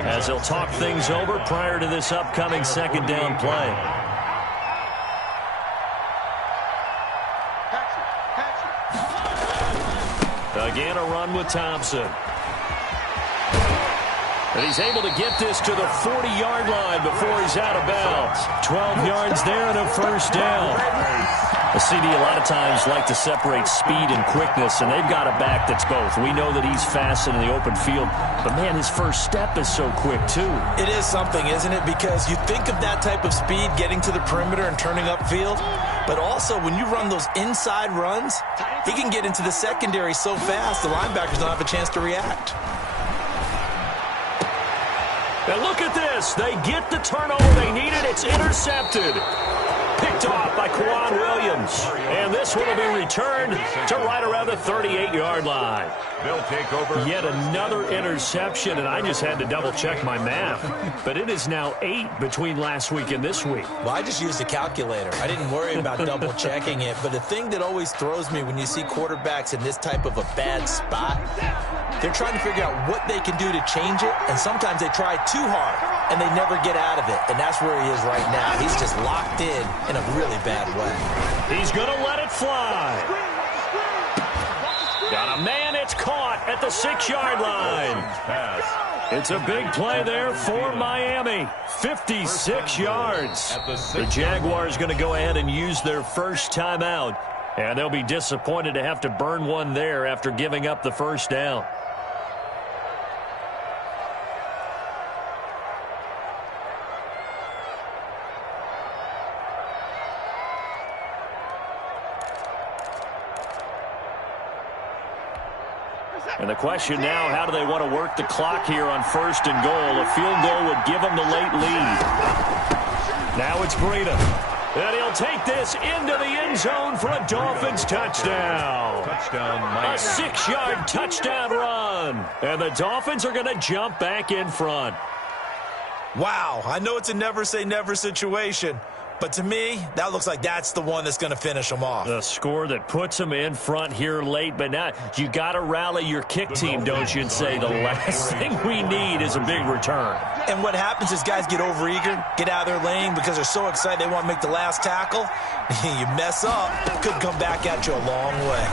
as they'll talk things over prior to this upcoming second down play. Again, a run with Thompson. And he's able to get this to the 40-yard line before he's out of bounds. 12 yards there and a first down. A CD a lot of times like to separate speed and quickness, and they've got a back that's both. We know that he's fast in the open field, but, man, his first step is so quick, too. It is something, isn't it? Because you think of that type of speed getting to the perimeter and turning upfield, but also when you run those inside runs, he can get into the secondary so fast the linebackers don't have a chance to react. Now look at this. They get the turnover they needed. It's intercepted. Picked off by Kwan Williams. And this one will be returned to right around the 38-yard line. They'll take over. Yet another interception, and I just had to double-check my math. But it is now 8 between last week and this week. Well, I just used a calculator. I didn't worry about double-checking it. But the thing that always throws me when you see quarterbacks in this type of a bad spot, they're trying to figure out what they can do to change it, and sometimes they try too hard, and they never get out of it. And that's where he is right now. He's just locked in a really bad way. He's going to let it fly. Got a man, it's caught at the 6-yard line. It's a big play there for Miami. 56 yards. The Jaguars going to go ahead and use their first timeout, and they'll be disappointed to have to burn one there after giving up the first down. And the question now, how do they want to work the clock here on first and goal? A field goal would give them the late lead. Now it's Breida. And he'll take this into the end zone for a Dolphins touchdown. A 6-yard touchdown run. And the Dolphins are going to jump back in front. Wow, I know it's a never-say-never situation, but to me, that looks like that's the one that's going to finish them off. The score that puts them in front here late, but now you got to rally your kick team, don't you, and say the last thing we need is a big return. And what happens is guys get overeager, get out of their lane because they're so excited they want to make the last tackle. You mess up, could come back at you a long way.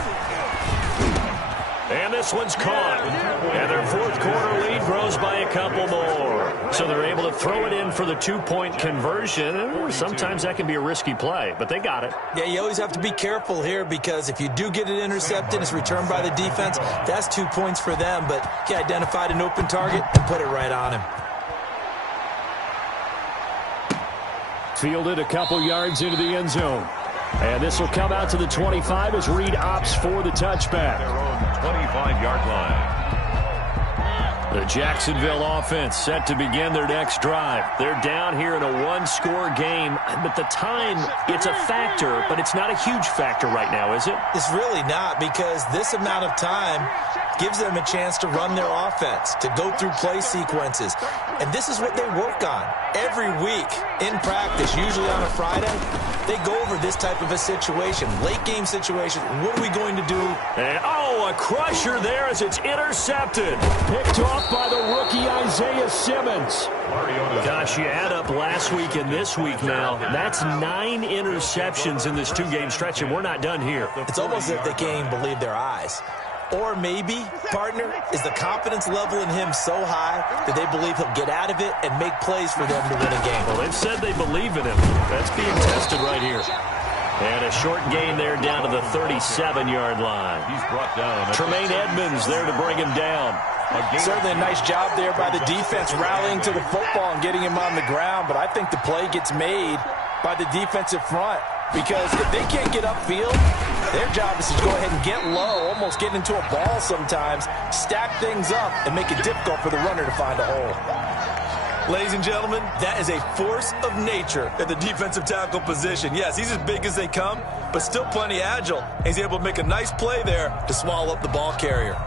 And this one's caught. And their fourth quarter lead grows by a couple more. So they're able to throw it in for the 2-point conversion. Sometimes that can be a risky play, but they got it. Yeah, you always have to be careful here because if you do get it intercepted, it's returned by the defense. That's 2 points for them, but he identified an open target and put it right on him. Fielded a couple yards into the end zone. And this will come out to the 25 as Reed opts for the touchback. Their own 25-yard line. The Jacksonville offense set to begin their next drive. They're down here in a one-score game, but the time, it's a factor, but it's not a huge factor right now, is it? It's really not, because this amount of time gives them a chance to run their offense, to go through play sequences. And this is what they work on every week in practice, usually on a Friday. They go over this type of a situation, late game situation. What are we going to do? And, a a crusher there as it's intercepted. Picked off by the rookie Isaiah Simmons. Gosh, you add up last week and this week now. That's 9 interceptions in this 2-game stretch, and we're not done here. It's almost as if they can't even believe their eyes. Or maybe, partner, is the confidence level in him so high that they believe he'll get out of it and make plays for them to win a game. Well, they've said they believe in him. That's being tested right here. And a short gain there down to the 37-yard line. He's brought down. Tremaine Edmonds there to bring him down. Certainly a nice job there by the defense rallying to the football and getting him on the ground, but I think the play gets made by the defensive front. Because if they can't get upfield, their job is to go ahead and get low, almost get into a ball sometimes, stack things up, and make it difficult for the runner to find a hole. Ladies and gentlemen, that is a force of nature at the defensive tackle position. Yes, he's as big as they come, but still plenty agile. He's able to make a nice play there to swallow up the ball carrier.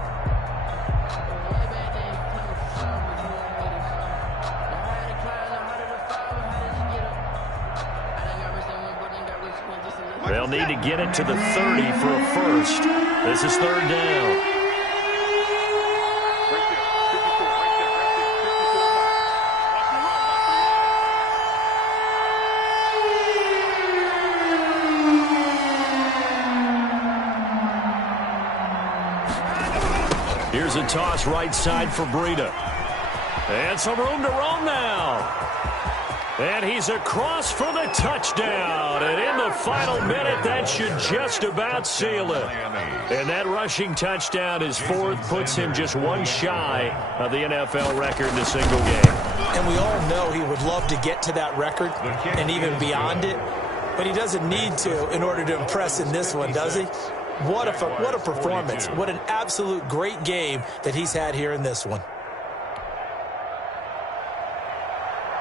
They'll need to get it to the 30 for a first. This is 3rd down. Here's a toss right side for Breida. And some room to roam now. And he's across for the touchdown. And in the final minute, that should just about seal it. And that rushing touchdown is 4th, puts him just one shy of the NFL record in a single game. And we all know he would love to get to that record and even beyond it. But he doesn't need to in order to impress in this one, does he? What a performance. What an absolute great game that he's had here in this one.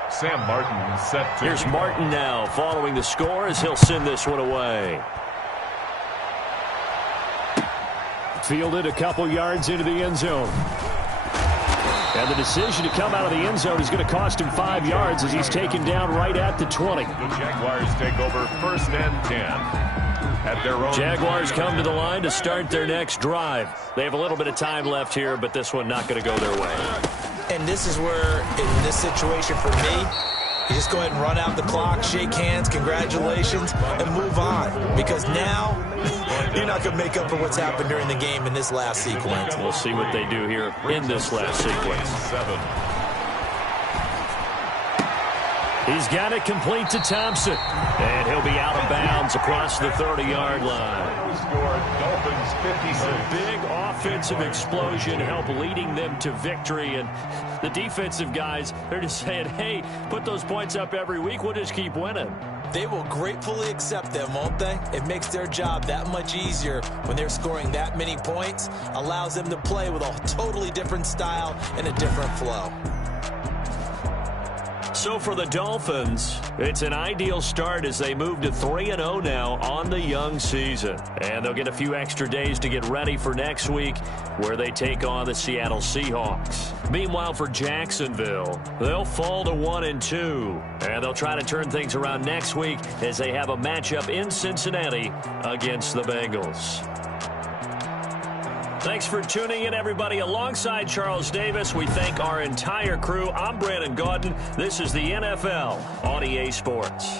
Sam Martin set to. Here's Martin now following the score as he'll send this one away. Fielded a couple yards into the end zone. And the decision to come out of the end zone is going to cost him 5 yards as he's taken down right at the 20. The Jaguars take over 1st and 10 at their own. Jaguars come to the line to start their next drive. They have a little bit of time left here, but this one not going to go their way. And this is where, in this situation for me, you just go ahead and run out the clock, shake hands, congratulations, and move on. Because now, you're not going to make up for what's happened during the game in this last sequence. We'll see what they do here in this last sequence. 7. He's got it complete to Thompson. And he'll be out of bounds across the 30-yard line. Scored Dolphins 56. A big offensive explosion help leading them to victory. And the defensive guys, they're just saying, hey, put those points up every week. We'll just keep winning. They will gratefully accept them, won't they? It makes their job that much easier when they're scoring that many points. Allows them to play with a totally different style and a different flow. So for the Dolphins, it's an ideal start as they move to 3-0 now on the young season. And they'll get a few extra days to get ready for next week where they take on the Seattle Seahawks. Meanwhile, for Jacksonville, they'll fall to 1-2. And they'll try to turn things around next week as they have a matchup in Cincinnati against the Bengals. Thanks for tuning in, everybody. Alongside Charles Davis, we thank our entire crew. I'm Brandon Gaudin. This is the NFL on EA Sports.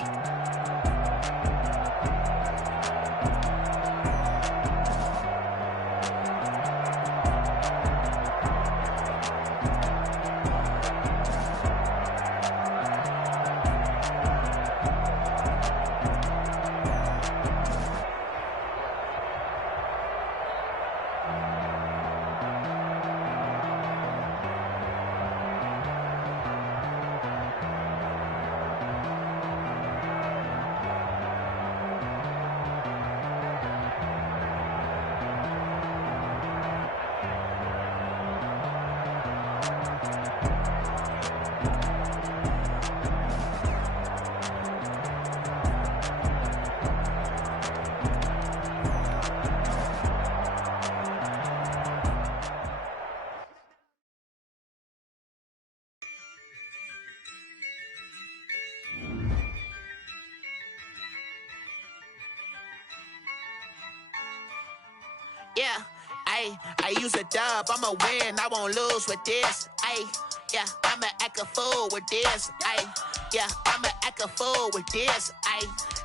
Yeah, I use a dub, I'ma win, I won't lose with this. Yeah, I'ma act a fool with this. Yeah, I'ma act a fool with this.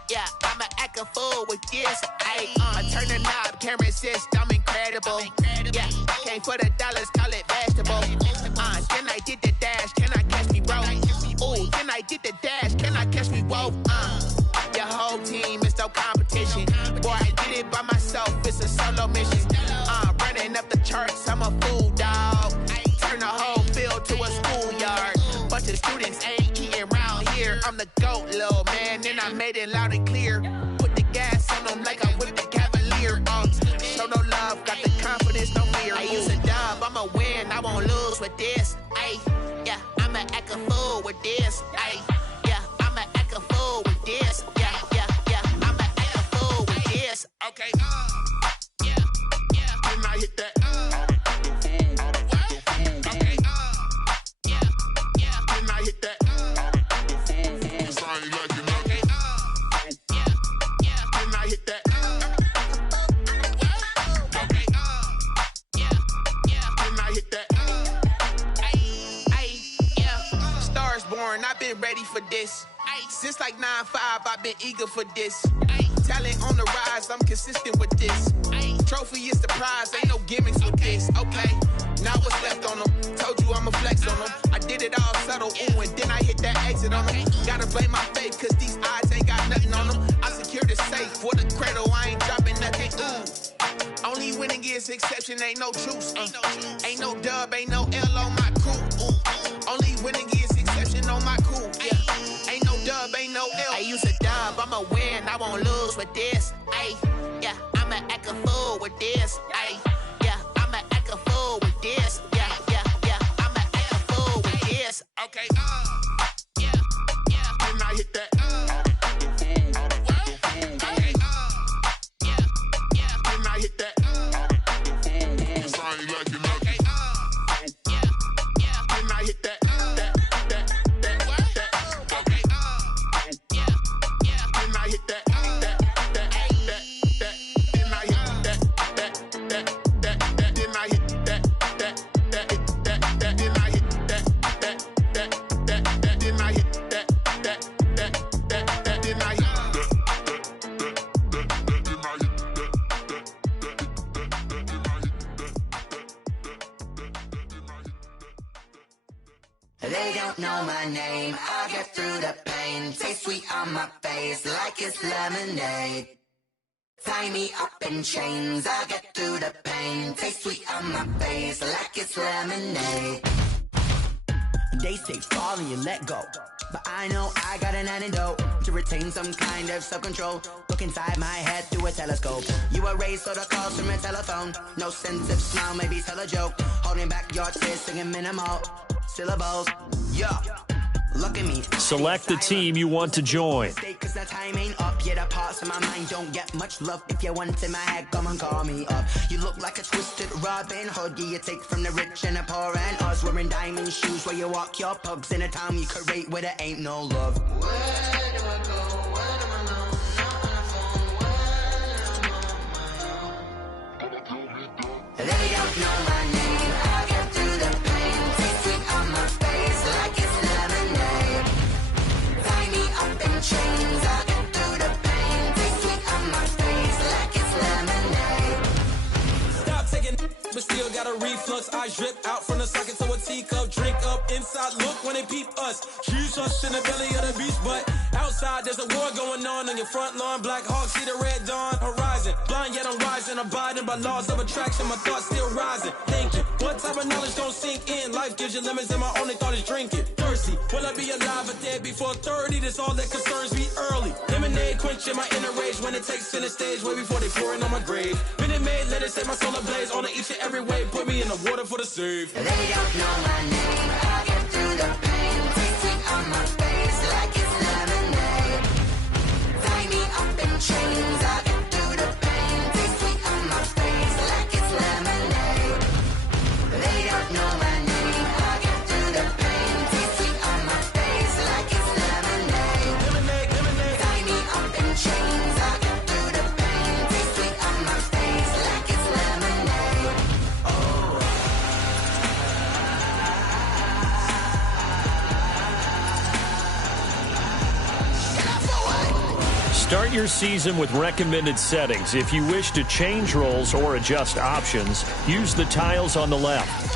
Yeah, I'ma act a fool with this. Turn the knob, camera assist, I'm incredible. Yeah, came for the dollars, call it vegetable. Then I did the dash, can I catch me, bro? Ooh, then I did the dash, can I catch me, whoa? Your whole team is no competition. Boy, I did it by myself, it's a solo mission. Running up the charts, I'm a fool, dog. Turn the whole field to a schoolyard. Bunch of students ain't eating round here. I'm the GOAT, little man, and I made it loud and clear. Put the gas on them like I whipped the Cavalier. Show no love, got the confidence, no fear. I use a dub, I'ma win, I won't lose with this. Yeah, I'ma act a fool with this. Yeah, I'ma act a fool with this. Yeah, I'ma act a fool with this. Okay, yeah, then I hit that. Okay, yeah, then I hit that. Cause I ain't like it. Okay, yeah, then I hit that. Okay, yeah, then I hit that. Yeah, Stars born, I've been ready for this. Since like 9-5, I've been eager for this. Talent on the rise, I'm consistent with this. Trophy is the prize, ain't no gimmicks with this. Okay, now what's left on them? Told you I'ma flex on them. I did it all subtle, ooh, and then I hit that exit on them. Gotta blame my faith, cause these odds ain't got nothing on them. I secure the safe for the cradle, I ain't dropping nothing, ooh. Only winning is exception, ain't no truce. Ain't no dub, ain't no L on my crew. Ooh. Only winning is exception on my crew. Yeah, ain't no dub, ain't no L. I use a dub, I'ma win, I won't lose with this. Yeah, I'ma act a fool with this. Yeah, I'ma act a fool with this. Yeah, I'ma act a fool with this. Okay, yeah, then I hit that. Okay, yeah, then I hit that. Cause I ain't like it. Okay, yeah, then I hit that. Okay, yeah, then I hit that. They don't know my name, I get through the pain. Taste sweet on my face like it's lemonade. Tie me up in chains, I get through the pain. Taste sweet on my face like it's lemonade. They say fall and you let go, but I know I got an antidote to retain some kind of self-control. Look inside my head through a telescope. You erase all the calls from a telephone. No sense of smile, maybe tell a joke. Holding back your tears, singing minimal syllables. Yeah, look at me. Select the team you want to join. Cause the time ain't up yet. The parts of my mind don't get much love. If you want in my head, come and call me up. You look like a twisted Robin Hood. You take from the rich and the poor and us. Wearing diamond shoes where you walk your pugs in a town you create where there ain't no love. Where do I go? Where do I know? Not on the phone. When I'm on my own. They don't know my name. I get through the pain. Taste sweet on my face like it's lemonade. Tie me up in chains. I get through the pain. Taste sweet on my face like it's lemonade. Stop taking, but still got a reflux. I drip out from the socket to a teacup. Drink up inside, look when they peep us. Jesus in the belly of the beast, but outside there's a war going on your front lawn. Black Hawk, see the red dawn horizon. Blind yet I'm rising, abiding by laws of attraction. My thoughts still rising. Thinking, what type of knowledge don't sink in? Life gives you limits and my only thought is drinking. Thirsty, will I be alive or dead before 30? That's all that concerns me early. Lemonade quenching my inner rage when it takes center stage way before they pour it on my grave. Minute Maid, let it set my soul ablaze on each and every way. Put me in the water for the save. They don't know my name. I get through the pain. Taste sweet on my face like it's lemonade. Tie me up in chains. I get through the pain. Taste sweet on my face like it's lemonade. They don't know my name. I get through the pain. Taste sweet on my face like it's lemonade. Tie me up in chains. I get through the pain. Taste sweet on my face like it's lemonade. Start your season with recommended settings. If you wish to change roles or adjust options, use the tiles on the left.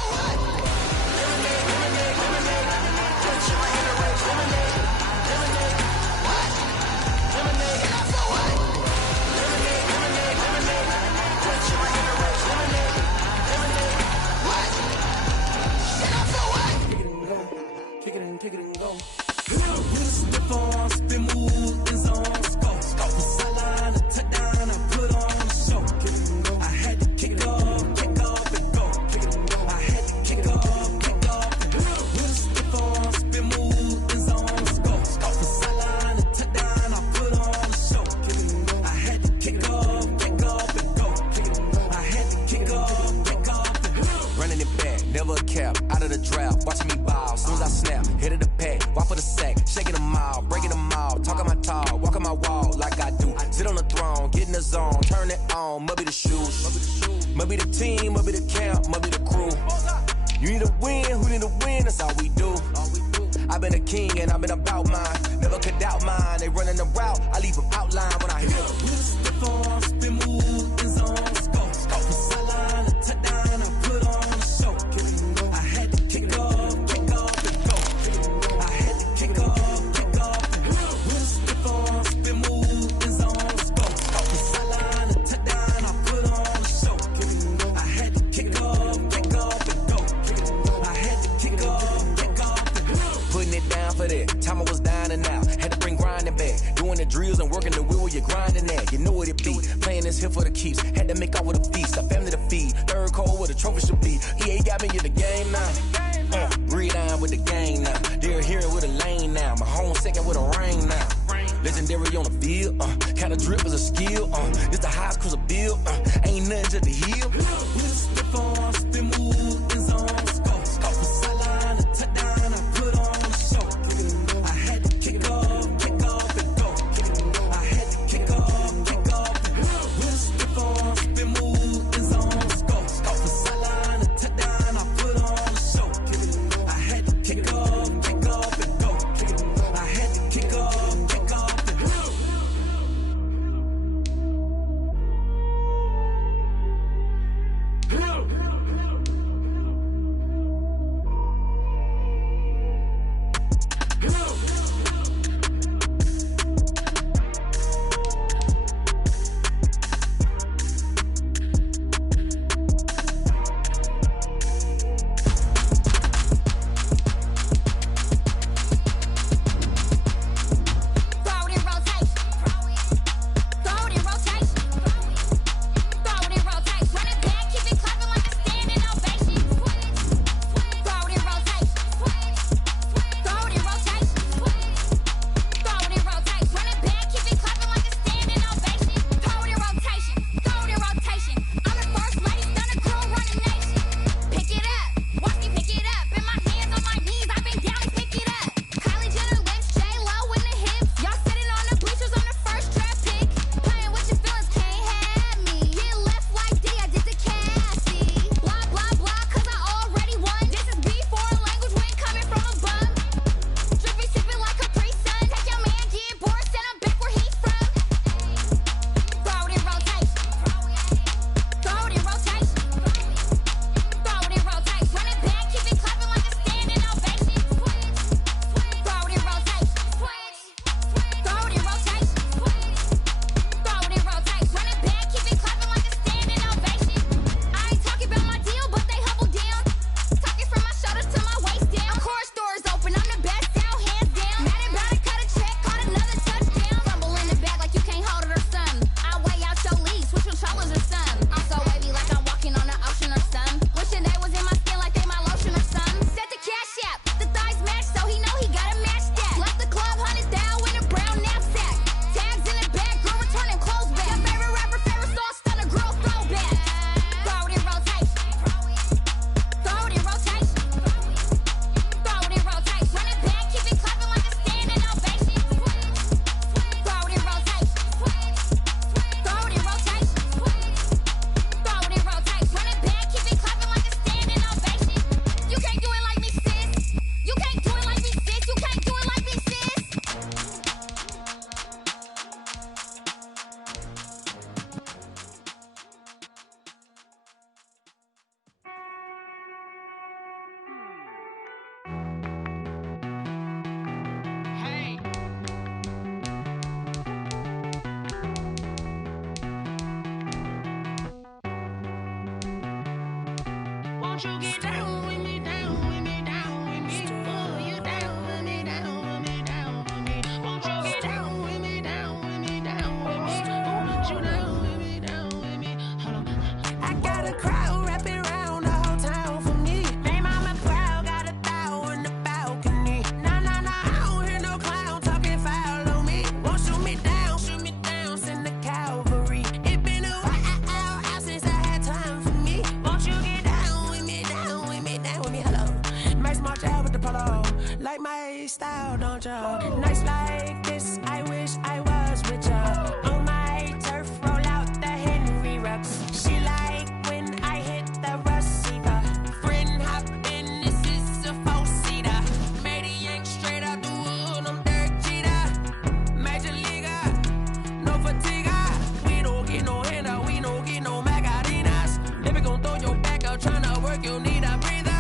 Won't you get down with me, down with me, down with me? Oh, you down with me, down with me, down with me. Won't you get down with me, down with me, down with me? Oh, you down with me, down with me. Hold on. I got a crowd wrapping around the whole town for me. They mama proud, got a thou in the balcony. Nah, nah, nah, I don't hear no clown talking foul on me. Won't shoot me down, send the cavalry. It been a while since I had time for me. Won't you get down with me, down with me, down with me? Hello. Max March out with the polo. Like my style, don't ya? Nights like this, I wish I was with ya. On my turf, roll out the Henry Rux. She like when I hit the receiver. Friend hop in, this is a four-seater. Made a yank straight out the wood, I'm Derek Jeter. Major leaguer, no fatigue. We don't get no handout, we don't get no Magarinas. Never gon' throw your back out, tryna work, you need a breather.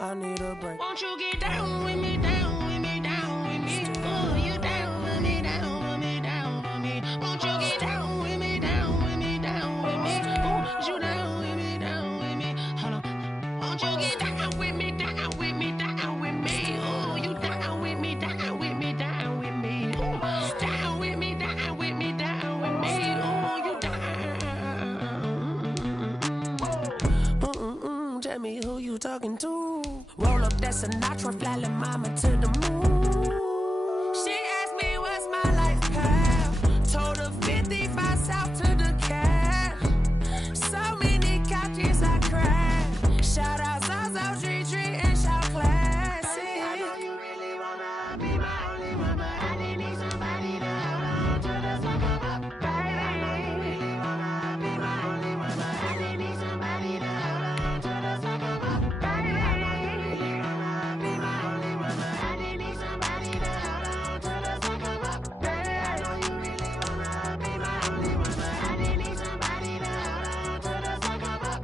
I need a break. Won't you get down with me, down with me, down with me? Oh, you down with me, down with me, down with me. Won't you get down with me, down with me, down with me? Oh, you down with me, down with me. Hold on. Won't you get down with me, down with me, down with me? Oh, you down with me, down with me, down with me. Oh, down with me, down with me, down with me. Oh, you down. Tell me who you talking to. Roll up that Sinatra, fly la mama to the moon. She asked me what's my life path. Told her 55 south to the cat. So many couches I cracked. Shout out Zazo, Tree, and shout classy. I know you really wanna be my only one, but I didn't need somebody to hold on to the suck up, baby. I know you really wanna be my only one, but I didn't need somebody to hold on to the suck up, baby. I know you really wanna be my only one, but I didn't need somebody to hold on to the suck up, baby. I know you really wanna be my only one, but I didn't need somebody to hold on to the suck up.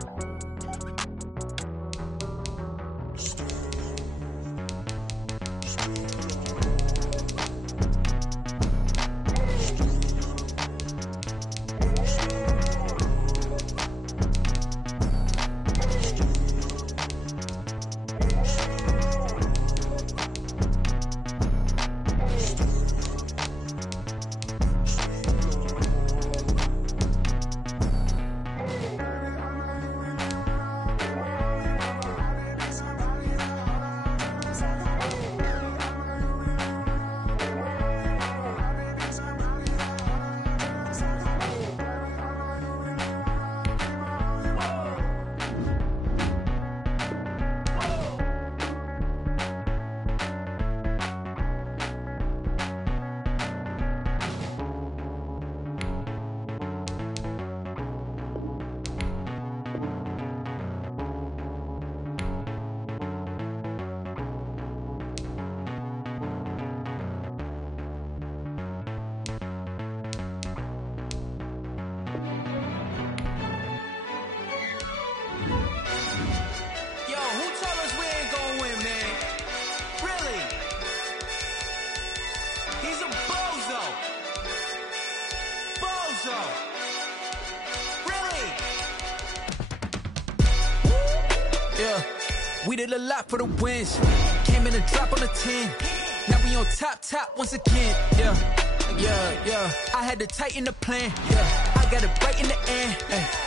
We did a lot for the wins. Came in a drop on the 10. Now we on top once again. Yeah. I had to tighten the plan. Yeah, I got it right in the end.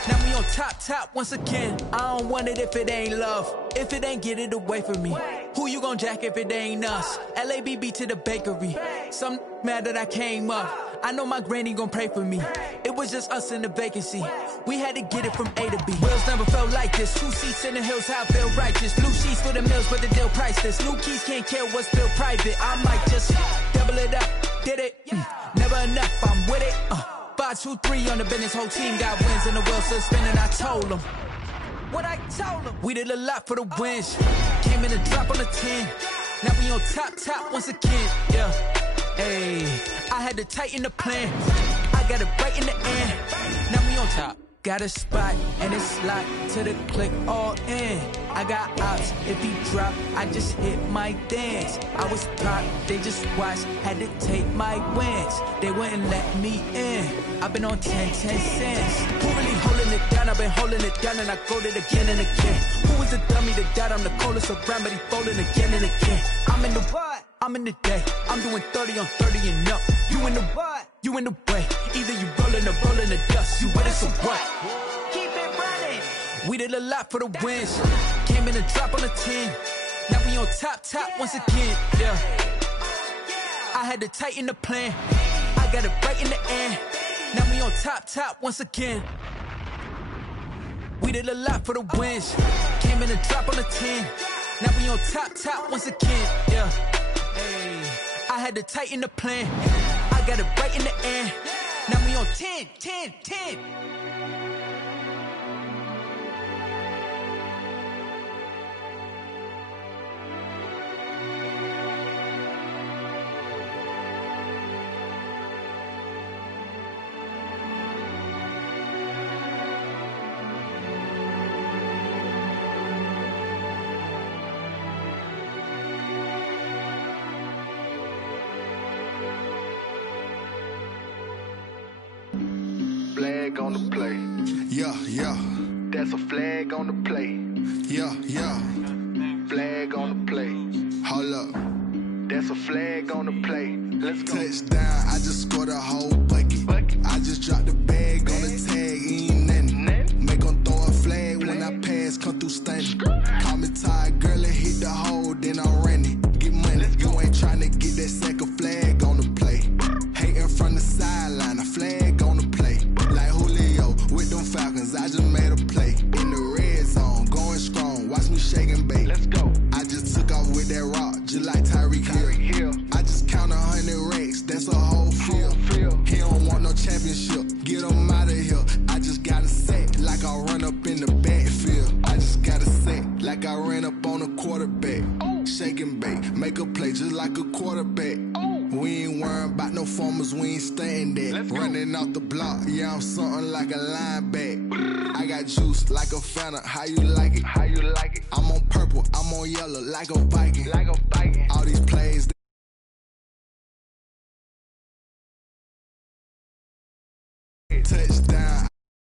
Now we on top once again. I don't want it if it ain't love. If it ain't, get it away from me. Who you gon' jack if it ain't us? LABB to the bakery. Some mad that I came up. I know my granny gon' pray for me. It was just us in the vacancy. We had to get it from A to B. Wheels never felt like this. 2 seats in the hills, how I feel righteous. Blue sheets for the mills, but the deal priceless. New keys can't care what's still private. I might just double it up. Did it? Never enough, I'm with it. 5, 2, 3 on the business. Whole team got wins and the wheels still spinning. I told them what I told them. We did a lot for the wins. Came in a drop on the 10. Now we on top once again. Yeah. Hey, I had to tighten the plan. I got it right in the end. Now we on top. Got a spot and it's locked to the click all in. I got ops, if he drop, I just hit my dance. I was top, they just watched, had to take my wins. They wouldn't let me in. I've been on 10 cents. Who really holding it down? I've been holding it down and I go it again and again. Who was the dummy that died? I'm the coldest around, but he folding again and again. I'm in the what? I'm in the day. I'm doing 30 on 30 and up. You in the what? You in the way. Either you rolling or rolling the dust. You with us or what? Keep it running. We did a lot for the wins. Came in a drop on a 10. Now we on top once again. Yeah. I had to tighten the plan. I got it right in the end. Now we on top once again. We did a lot for the wins. Came in a drop on a 10. Now we on top once again. Yeah. Hey. I had to tighten the plan. I got it right in the end. Now we on 10. Flag on the play. Yeah. That's a flag on the play. Yeah. Flag on the play. Hold up. That's a flag on the play. Let's go. Touchdown, I just scored a whole bucket. I just dropped the bag on the tag, ain't nothing. Make them throw a flag when I pass, come through stunning. Call me tired, girl, and hit the hole, then I'm running. Get money, you ain't trying to get that second flag on the play. Hating from the sideline, a flag on the play. Like Julio with them Falcons, I just made a play. In the red zone, going strong, watch me shake and bake. Let's go. I just took off with that rock, just like Tyreek Hill. I just count 100 racks, that's a whole field. He don't want no championship, get him out of here. I just got a set, like I run up in the backfield. I just got a set, like I ran up on a quarterback. Shake and bake, make a play just like a quarterback. We ain't worrying about no formers, we ain't staying there. Running off the block, yeah, I'm something like a linebacker. I got juice like a Fanta, how you like it? I'm on purple, I'm on yellow, like a Viking. All these plays. Touch